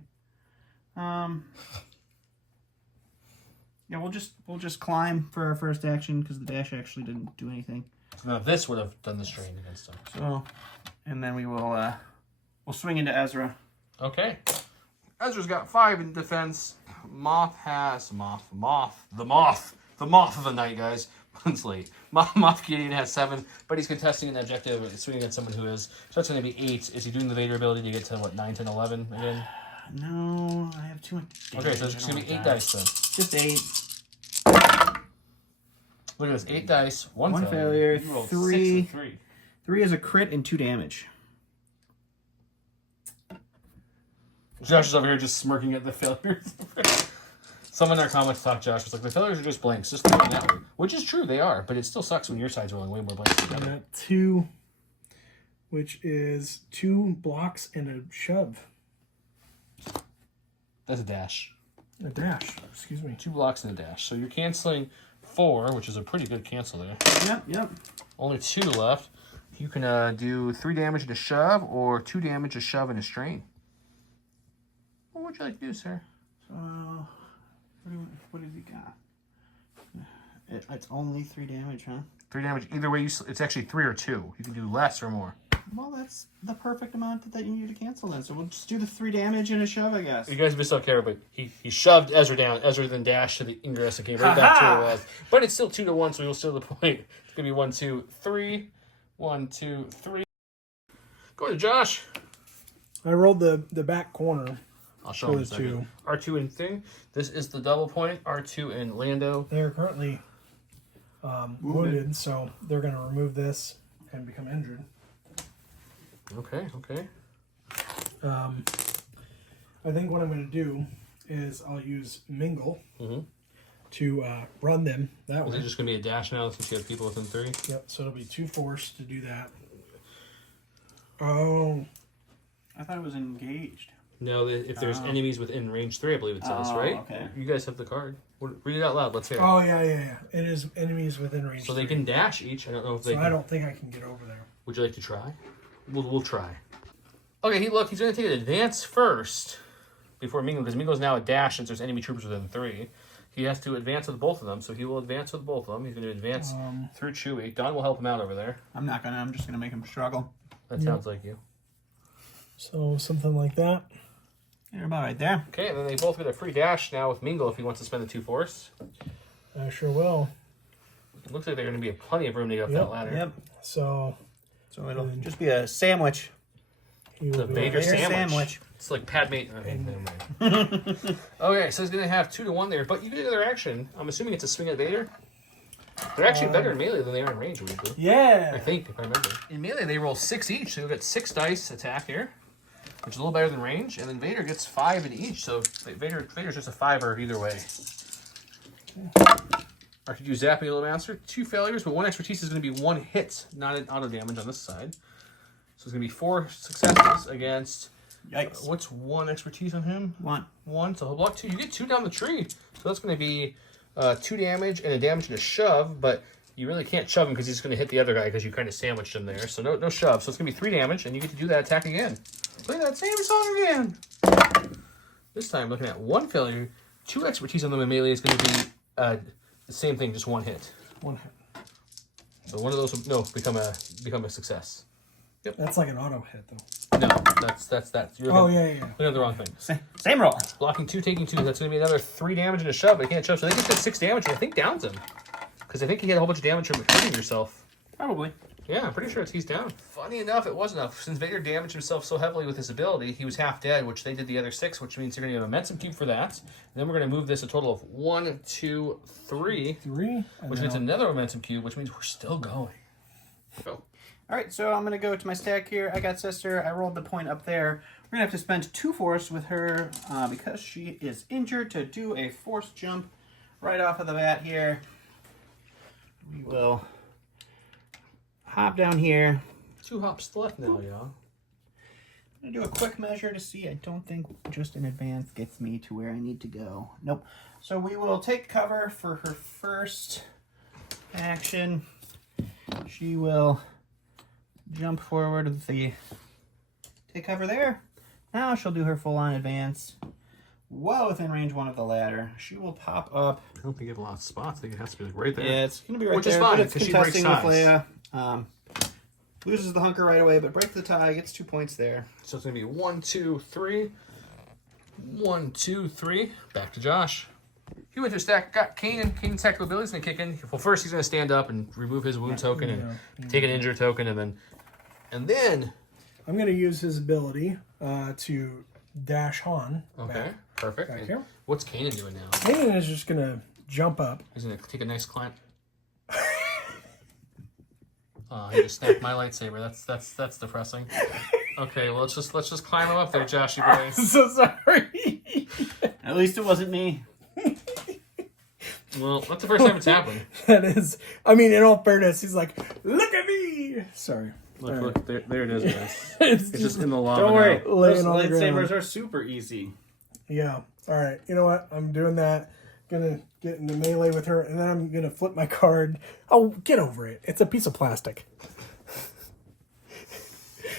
Yeah, we'll just climb for our first action because the dash actually didn't do anything. So now this would have done the strain against him. So, and then we will we'll swing into Ezra. Okay. Ezra's got 5 in defense. Moth has the moth of the night, guys. It's late. Moth Gideon has 7, but he's contesting an objective, swinging at someone who is. So that's going to be 8. Is he doing the Vader ability to get to what, 9, 10, 11 again? No, I have too much damage. Okay, so it's going to be 8 dice then. Just 8. Look at this, 8 dice, 1 One failure. failure, You rolled 3. 6 and 3. 3 is a crit and 2 damage. Josh is over here just smirking at the failures. Someone in our comments thought Josh was like, the failures are just blanks, just throwing that way. Which is true, they are, but it still sucks when your side's rolling way more blanks than the I other. got 2, which is 2 blocks and a shove. That's a dash. A dash, excuse me. 2 blocks and a dash. So you're canceling 4, which is a pretty good cancel there. Yep. Only 2 left. You can do 3 damage and a shove, or 2 damage, a shove, and a strain. What would you like to do, sir? So, what did we got? It's only 3 damage, huh? 3 damage. Either way, it's actually 3 or 2. You can do less or more. Well, that's the perfect amount that you need to cancel then. So we'll just do the 3 damage and a shove, I guess. You guys missed out care, but he shoved Ezra down. Ezra then dashed to the ingress and came right back to where it was. But it's still 2 to 1, so you'll steal the point. It's gonna be 1, 2, 3. 1, 2, 3. Go to Josh. I rolled the back corner. I'll show him in a second. R2 and thing. This is the double point. R2 and Lando. They're currently wounded, so they're going to remove this and become injured. Okay. I think what I'm going to do is I'll use Mingle to run them that Is way. it just gonna be a dash now since you have people within 3? Yep, so it'll be 2 force to do that. Oh, I thought it was engaged. No, if there's enemies within range 3, I believe it says, right? Okay. You guys have the card. Read it out loud. Let's hear it. oh yeah. It is enemies within range. So they 3. can dash each. I don't know if they So can. I don't think I can get over there. Would you like to try? We'll try. Okay, he's going to take an advance first before Mingo, because Mingo's now a dash since there's enemy troopers within 3. He has to advance with both of them, so he will advance with both of them. He's going to advance through Chewie. Don will help him out over there. I'm just gonna make him struggle. That sounds like you. So something like that. You're about right there. Okay, and then they both get a free dash now with Mingo if he wants to spend the 2 force. I sure will. It looks like there's going to be plenty of room to get up that ladder. Yep. So So it'll just be a sandwich. he The will be Vader Vader sandwich. sandwich. It's like Padme. Okay, never mind. Okay, so he's going to have 2 to 1 there, but you get another action. I'm assuming it's a swing at Vader. They're actually better in melee than they are in range, weirdly. Yeah. I think, if I remember. In melee, they roll 6 each, so you'll get 6 dice attack here, which is a little better than range, and then Vader gets 5 in each, so Vader's just a 5-er either way. I could use Zapping Little Master. 2 failures, but 1 expertise is going to be 1 hit, not an auto damage on this side. So it's going to be 4 successes against... Yikes. What's 1 expertise on him? 1. So he'll block 2. You get 2 down the tree. So that's going to be 2 damage and a damage and a shove, but you really can't shove him because he's going to hit the other guy because you kind of sandwiched him there. So no shove. So it's going to be 3 damage, and you get to do that attack again. Play that same song again. This time, looking at 1 failure, 2 expertise on them in melee is going to be the same thing, just 1 hit. 1 hit. So one of those will become a success. That's like an auto hit though. No, that's You're Oh looking, yeah. looking at the wrong thing. Same roll. Blocking 2, taking 2. That's going to be another 3 damage and a shove, but he can't shove. So they get 6 damage, and I think downs him. Because I think he had a whole bunch of damage from hurting yourself. Probably. Yeah, I'm pretty sure he's down. Funny enough, it was enough. Since Vader damaged himself so heavily with his ability, he was half dead, which they did the other 6, which means you're going to get a momentum cube for that. And then we're going to move this a total of 1, 2, 3. 3. Which means another momentum cube, which means we're still going. Go. All right, so I'm going to go to my stack here. I got sister. I rolled the point up there. We're going to have to spend 2 force with her because she is injured to do a force jump right off of the bat here. We will hop down here. 2 hops left now, y'all. I'm going to do a quick measure to see. I don't think just in advance gets me to where I need to go. Nope. So we will take cover for her first action. She will jump forward with the take cover there. Now she'll do her full-on advance. Well within range 1 of the ladder. She will pop up. I don't think you have a lot of spots. I think it has to be like right there. Yeah, it's going to be right Which there. is fine, but it's 'cause she breaks contesting with ties. Leia. Loses the hunker right away, but breaks the tie. Gets 2 points there. So it's going to be 1, 2, 3. 1, 2, 3. Back to Josh. He went to a stack, got Kanan. Kanan's tactical ability's going to kick in. Well, first he's going to stand up and remove his wound token and take an injury token, and then I'm going to use his ability to dash Han. okay, back. perfect. Back And here. what's Kanan doing now? Kanan is just going to jump up. He's going to take a nice climb. He just snapped my lightsaber. That's depressing. Okay, well let's just climb him up there, Joshy boy. So sorry. At least it wasn't me. Well, that's the first time it's happened. That is, I mean, in all fairness, he's like, look at me. Sorry. Look, there it is, guys. It's It's just in the lava. Don't worry. now. Laying Those on the lightsabers ground. are super easy. Yeah. All right. You know what? I'm doing that. Gonna get into melee with her, and then I'm gonna flip my card. Oh, get over it. It's a piece of plastic.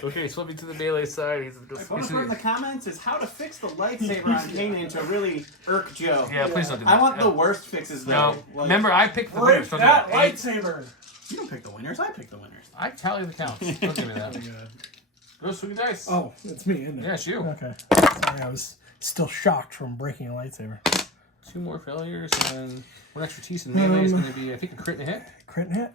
Okay, he's flipping to the melee side. One in the comments is how to fix the lightsaber on Kanan to really irk Joe. Yeah, please don't do that. I want the worst fixes though. No, Like, remember I picked the Break winners. Don't do that that. lightsaber. you don't pick the winners. I pick the winners. I tally the counts. Don't give me that. Go swing the dice. Oh, it's me, isn't it? Yeah, it's you. Okay. Sorry, I was still shocked from breaking a lightsaber. 2 more failures and 1 expertise in melee is going to be, I think, a crit and a hit. Crit and hit.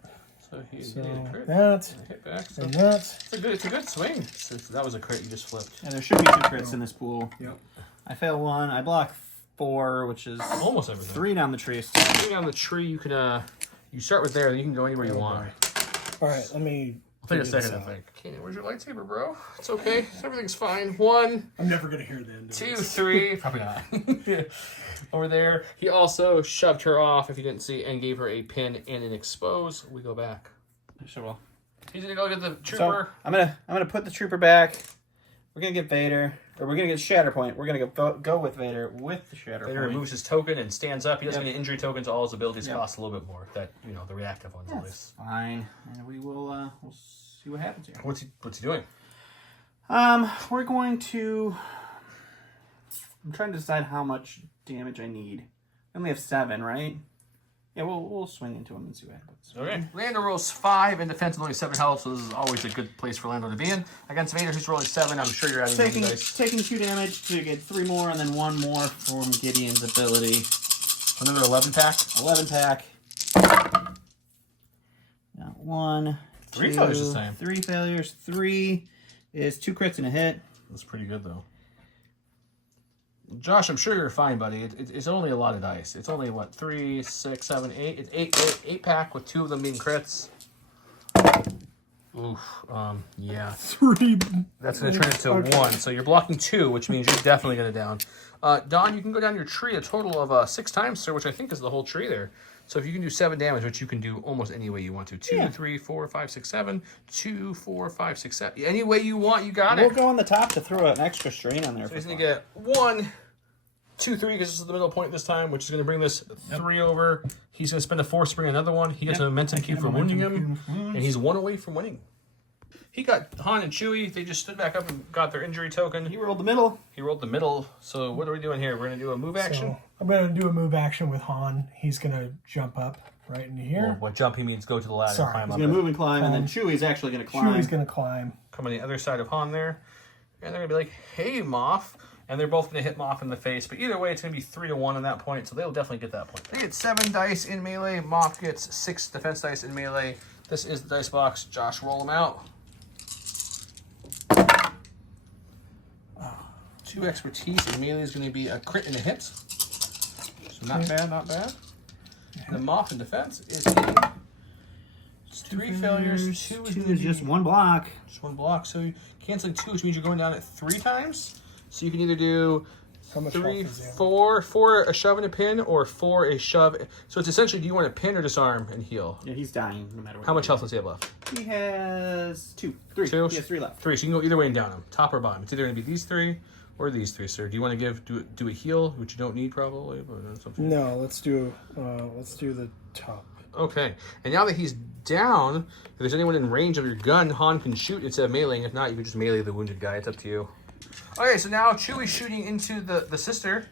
So he's So getting a crit. that And a hit back. So and that. it's a good swing. So that was a crit you just flipped. Yeah, there should be 2 crits in this pool. Yep. I fail 1. I block 4, which is Almost everything. 3 down the tree. Depending on the tree, you can you start with there. You can go anywhere you want. All right, let me. I'll take a figure this second. I out. think. Okay, where's your lightsaber, bro? It's okay. Everything's fine. 1, I'm never gonna hear the end. Of 2, this. 3. Probably not. Over there. He also shoved her off, if you didn't see, and gave her a pin and an expose. We go back. Sure will. He's gonna go get the So trooper. I'm gonna put the trooper back. We're gonna get Vader, or we're gonna get Shatterpoint. We're gonna go with Vader with the Shatterpoint. Vader removes his token and stands up. He doesn't get injury tokens. All his abilities cost a little bit more. That the reactive ones at least. Fine, and we will we'll see what happens here. What's he doing? We're going to. I'm trying to decide how much damage I need. I only have 7, right? Yeah, we'll swing into him and see what happens. Okay. Lando rolls 5 in defense with only 7 health, so this is always a good place for Lando to be in. Against Vader, who's rolling 7, I'm sure you're adding Taking dice. 2 damage to get 3 more, and then 1 more from Gideon's ability. Another 11 pack. 11 pack. Got 1, 3 2, failures this time. 3 failures. 3 is 2 crits and a hit. That's pretty good though. Josh, I'm sure you're fine, buddy. It's only a lot of dice. It's only what 3, 6, 7, 8. It's 8 pack with 2 of them being crits. Oof. Yeah. 3. That's gonna turn into 1. So you're blocking 2, which means you're definitely gonna down. Don, you can go down your tree a total of 6 times, sir, which I think is the whole tree there. So if you can do 7 damage, which you can do almost any way you want to. 2, 3, 4, 5, 6, 7. 2, 4, 5, 6, 7. Any way you want, you got We'll it. go on the top to throw an extra strain on there. So he's gonna get 1, 2, 3, because this is the middle point this time, which is gonna bring this 3 over. He's gonna spend a force to bring another one. He gets a momentum cube for wounding him, and he's 1 away from winning. He got Han and Chewie. They just stood back up and got their injury token. He rolled the middle. He rolled the middle. So what are we doing here? We're gonna do a move action. So I'm gonna do a move action with Han. He's gonna jump up right into here. Well, what jump he means go to the ladder Sorry, and climb He's up. gonna it. move and climb, and then Chewie's actually gonna climb. Chewie's gonna climb. Come on the other side of Han there, and they're gonna be like, "Hey, Moff," and they're both gonna hit Moff in the face. But either way, it's gonna be 3 to 1 on that point, so they'll definitely get that point. They get 7 dice in melee. Moff gets 6 defense dice in melee. This is the dice box. Josh, roll them out. 2 expertise, and melee is going to be a crit and a hit. So not bad, not bad. And the Moth in defense is hitting. It's 3 failures. 2 is just 1 block. Just 1 block. So you're canceling 2, which means you're going down at 3 times. So you can either do How much 3, health is he on? 4 a shove and a pin, or 4 a shove. So it's essentially, do you want to pin or disarm and heal? Yeah, he's dying no matter what. How much health does he have left? He has 3. 2? He has 3 left. 3. So you can go either way and down him, top or bottom. It's either going to be these 3 or these 3, sir. Do you want to do a heal, which you don't need probably? But that's up to you. No, let's do the top. Okay. And now that he's down, if there's anyone in range of your gun, Han can shoot instead of meleeing. If not, you can just melee the wounded guy. It's up to you. Okay, so now Chewie's shooting into the sister,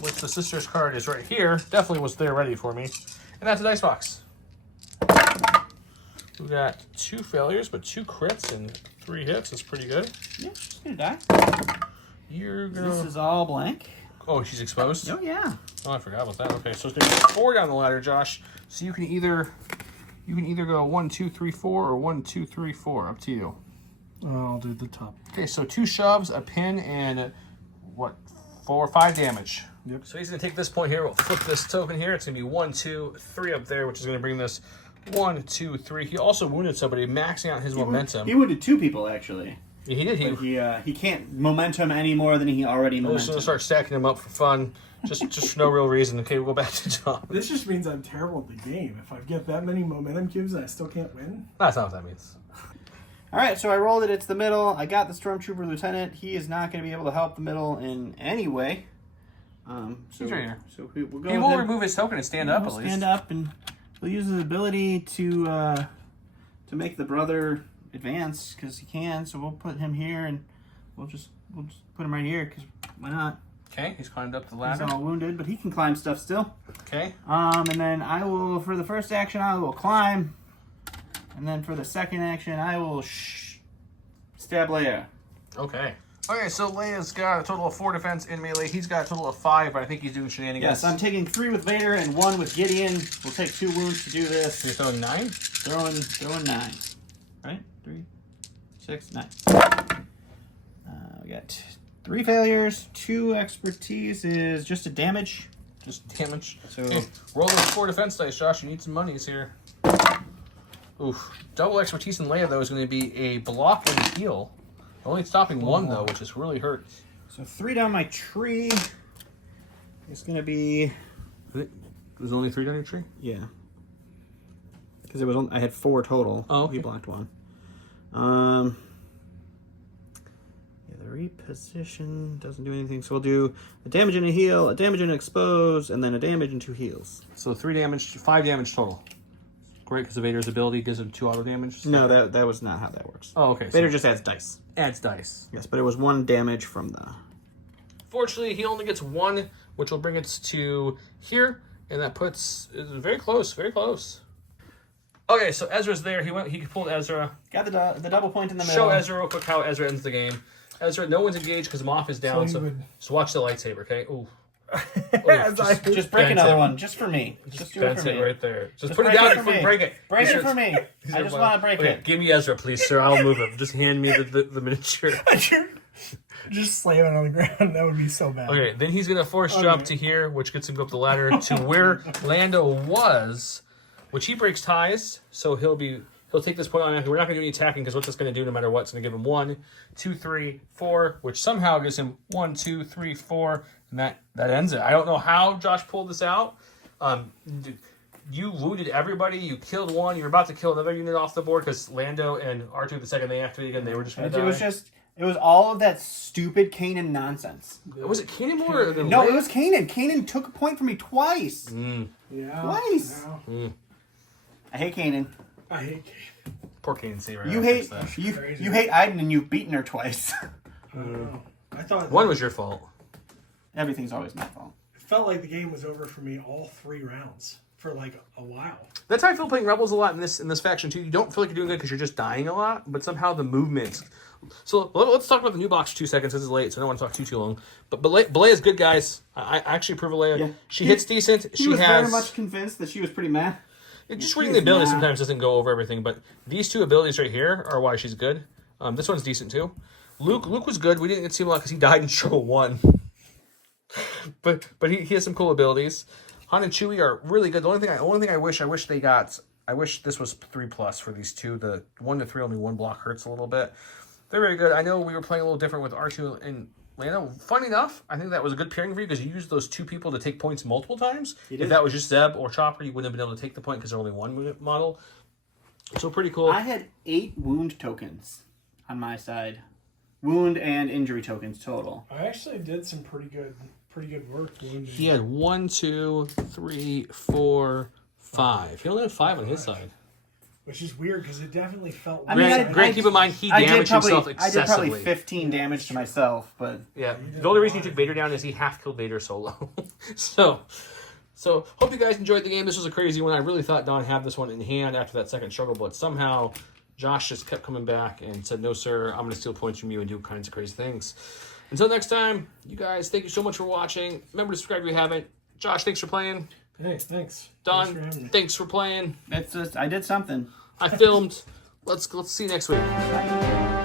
which the sister's card is right here. Definitely was there ready for me. And that's a dice box. We got 2 failures, but 2 crits and 3 hits. That's pretty good. Yeah, she's gonna die. You're gonna... This is all blank. Oh, she's exposed? Oh, yeah. Oh, I forgot about that. Okay, so it's going to be 4 down the ladder, Josh. So you can either go 1, 2, 3, 4, or 1, 2, 3, 4. Up to you. I'll do the top. Okay, so 2 shoves, a pin, and what? 4 or 5 damage. Yep. So he's going to take this point here. We'll flip this token here. It's going to be 1, 2, 3 up there, which is going to bring this 1, 2, 3. He also wounded somebody, maxing out his momentum. He wounded 2 people, actually. Yeah, he did. But he can't momentum any more than he already We're just going momentum. to start stacking them up for fun. Just for no real reason. Okay, we'll go back to John. This just means I'm terrible at the game. If I get that many momentum cubes and I still can't win. That's not what that means. All right, so I rolled it. It's the middle. I got the Stormtrooper Lieutenant. He is not going to be able to help the middle in any way. So, He's right here. So we'll go He with will him. remove his token and stand up We'll at least. stand up, and we'll use his ability to make the brother advance because he can. So we'll put him here, and we'll just put him right here because why not? Okay, he's climbed up the He's ladder. all wounded, but he can climb stuff still. Okay. And then I will, for the first action, I will climb, and then for the second action, I will stab Leia. Okay. Okay, so Leia's got a total of 4 defense in melee. He's got a total of 5, but I think he's doing shenanigans. Yes, I'm taking 3 with Vader and 1 with Gideon. We'll take 2 wounds to do this. You're throwing 9? Throwing 9. Right? 3, 6, 9. We got 3 failures. 2 expertise is just a damage. Just damage. So Okay, roll those 4 defense dice, Josh. You need some monies here. Oof. Double expertise in Leia, though, is going to be a block and a heal. Only stopping 1, though, which is really hurt. So 3 down my tree. It's going to be... There's only 3 down your tree? Yeah. Because I had 4 total. Oh, okay. He blocked 1. Yeah, the reposition doesn't do anything. So we'll do a damage and a heal, a damage and an expose, and then a damage and 2 heals. So 3 damage, 5 damage total. Great, because Vader's ability gives him 2 auto damage. No, that was not how that works. Oh, okay. Vader So just adds dice. adds dice. Yes, but it was 1 damage from the... Fortunately, he only gets 1, which will bring us to here, and that puts it very close, very close. Okay, so Ezra's there. He pulled Ezra. Got the double point in the middle. Show Ezra real quick how Ezra ends the game. Ezra, no one's engaged because Moff is down, so watch the lightsaber, okay? Ooh. Just break bent another it. one, just for me. Just do it That's for it me. right there. Just Just put it break down it for before you me. break it. Break These it are- for me. these I are just fun. want to break Okay, it. give me Ezra, please, sir. I'll move him. Just hand me the miniature. Just slam it on the ground. That would be so bad. Okay, then he's gonna force jump to here, which gets him up the ladder to where Lando was, which he breaks ties, so he'll take this point on after. We're not gonna do any attacking because what's this gonna do no matter what? It's gonna give him 1, 2, 3, 4, which somehow gives him 1, 2, 3, 4, and that ends it. I don't know how Josh pulled this out. You wounded everybody. You killed 1. You were about to kill another unit off the board because Lando and R2, the second they activated again, they were just gonna die. It was all of that stupid Kanan nonsense. Was it Kanan more than No, Leia? it was Kanan. Kanan took a point from me twice. Yeah. Twice. No. I hate Kanan. I hate Poor Kanan C. Right You after hate that. you hate Aiden, and you've beaten her twice. I thought 1 was your fault. Everything's always my fault. it felt like the game was over for me all 3 rounds for like a while. That's how I feel playing Rebels a lot in this faction too. You don't feel like you're doing good because you're just dying a lot, but somehow the movements. So let's talk about the new box for 2 seconds. This is late, so I don't want to talk too long. But Leia's good, guys. I actually approve of Leia. Yeah. She hits decent. He was very much convinced that she was pretty mad. Just reading the abilities sometimes doesn't go over everything, but these two abilities right here are why she's good. This one's decent too. Luke was good. We didn't get to see him a lot because he died in Struggle 1. but he has some cool abilities. Han and Chewie are really good. The only thing I wish they got. I wish this was 3+ for these two. The 1 to 3 only one block hurts a little bit. They're very good. I know we were playing a little different with R2 and Lando. Funny enough, I think that was a good pairing for you because you used those two people to take points multiple times. If that was just Zeb or Chopper, you wouldn't have been able to take the point because they're only one model. So pretty cool. I had 8 wound tokens on my side. Wound and injury tokens total. I actually did some pretty good work. He had 1, 2, 3, 4, 5. He only had 5 on his side. Which is weird because it definitely felt. Grant, keep in mind he damaged himself excessively. I did probably 15 damage to myself, but yeah. The only reason he took Vader down is he half killed Vader solo. So hope you guys enjoyed the game. This was a crazy one. I really thought Don had this one in hand after that second struggle, but somehow Josh just kept coming back and said, "No, sir, I'm going to steal points from you and do all kinds of crazy things." Until next time, you guys, thank you so much for watching. Remember to subscribe if you haven't. Josh, thanks for playing. Hey, thanks. Don, thanks for playing. I did something. I filmed. Let's see you next week. Bye.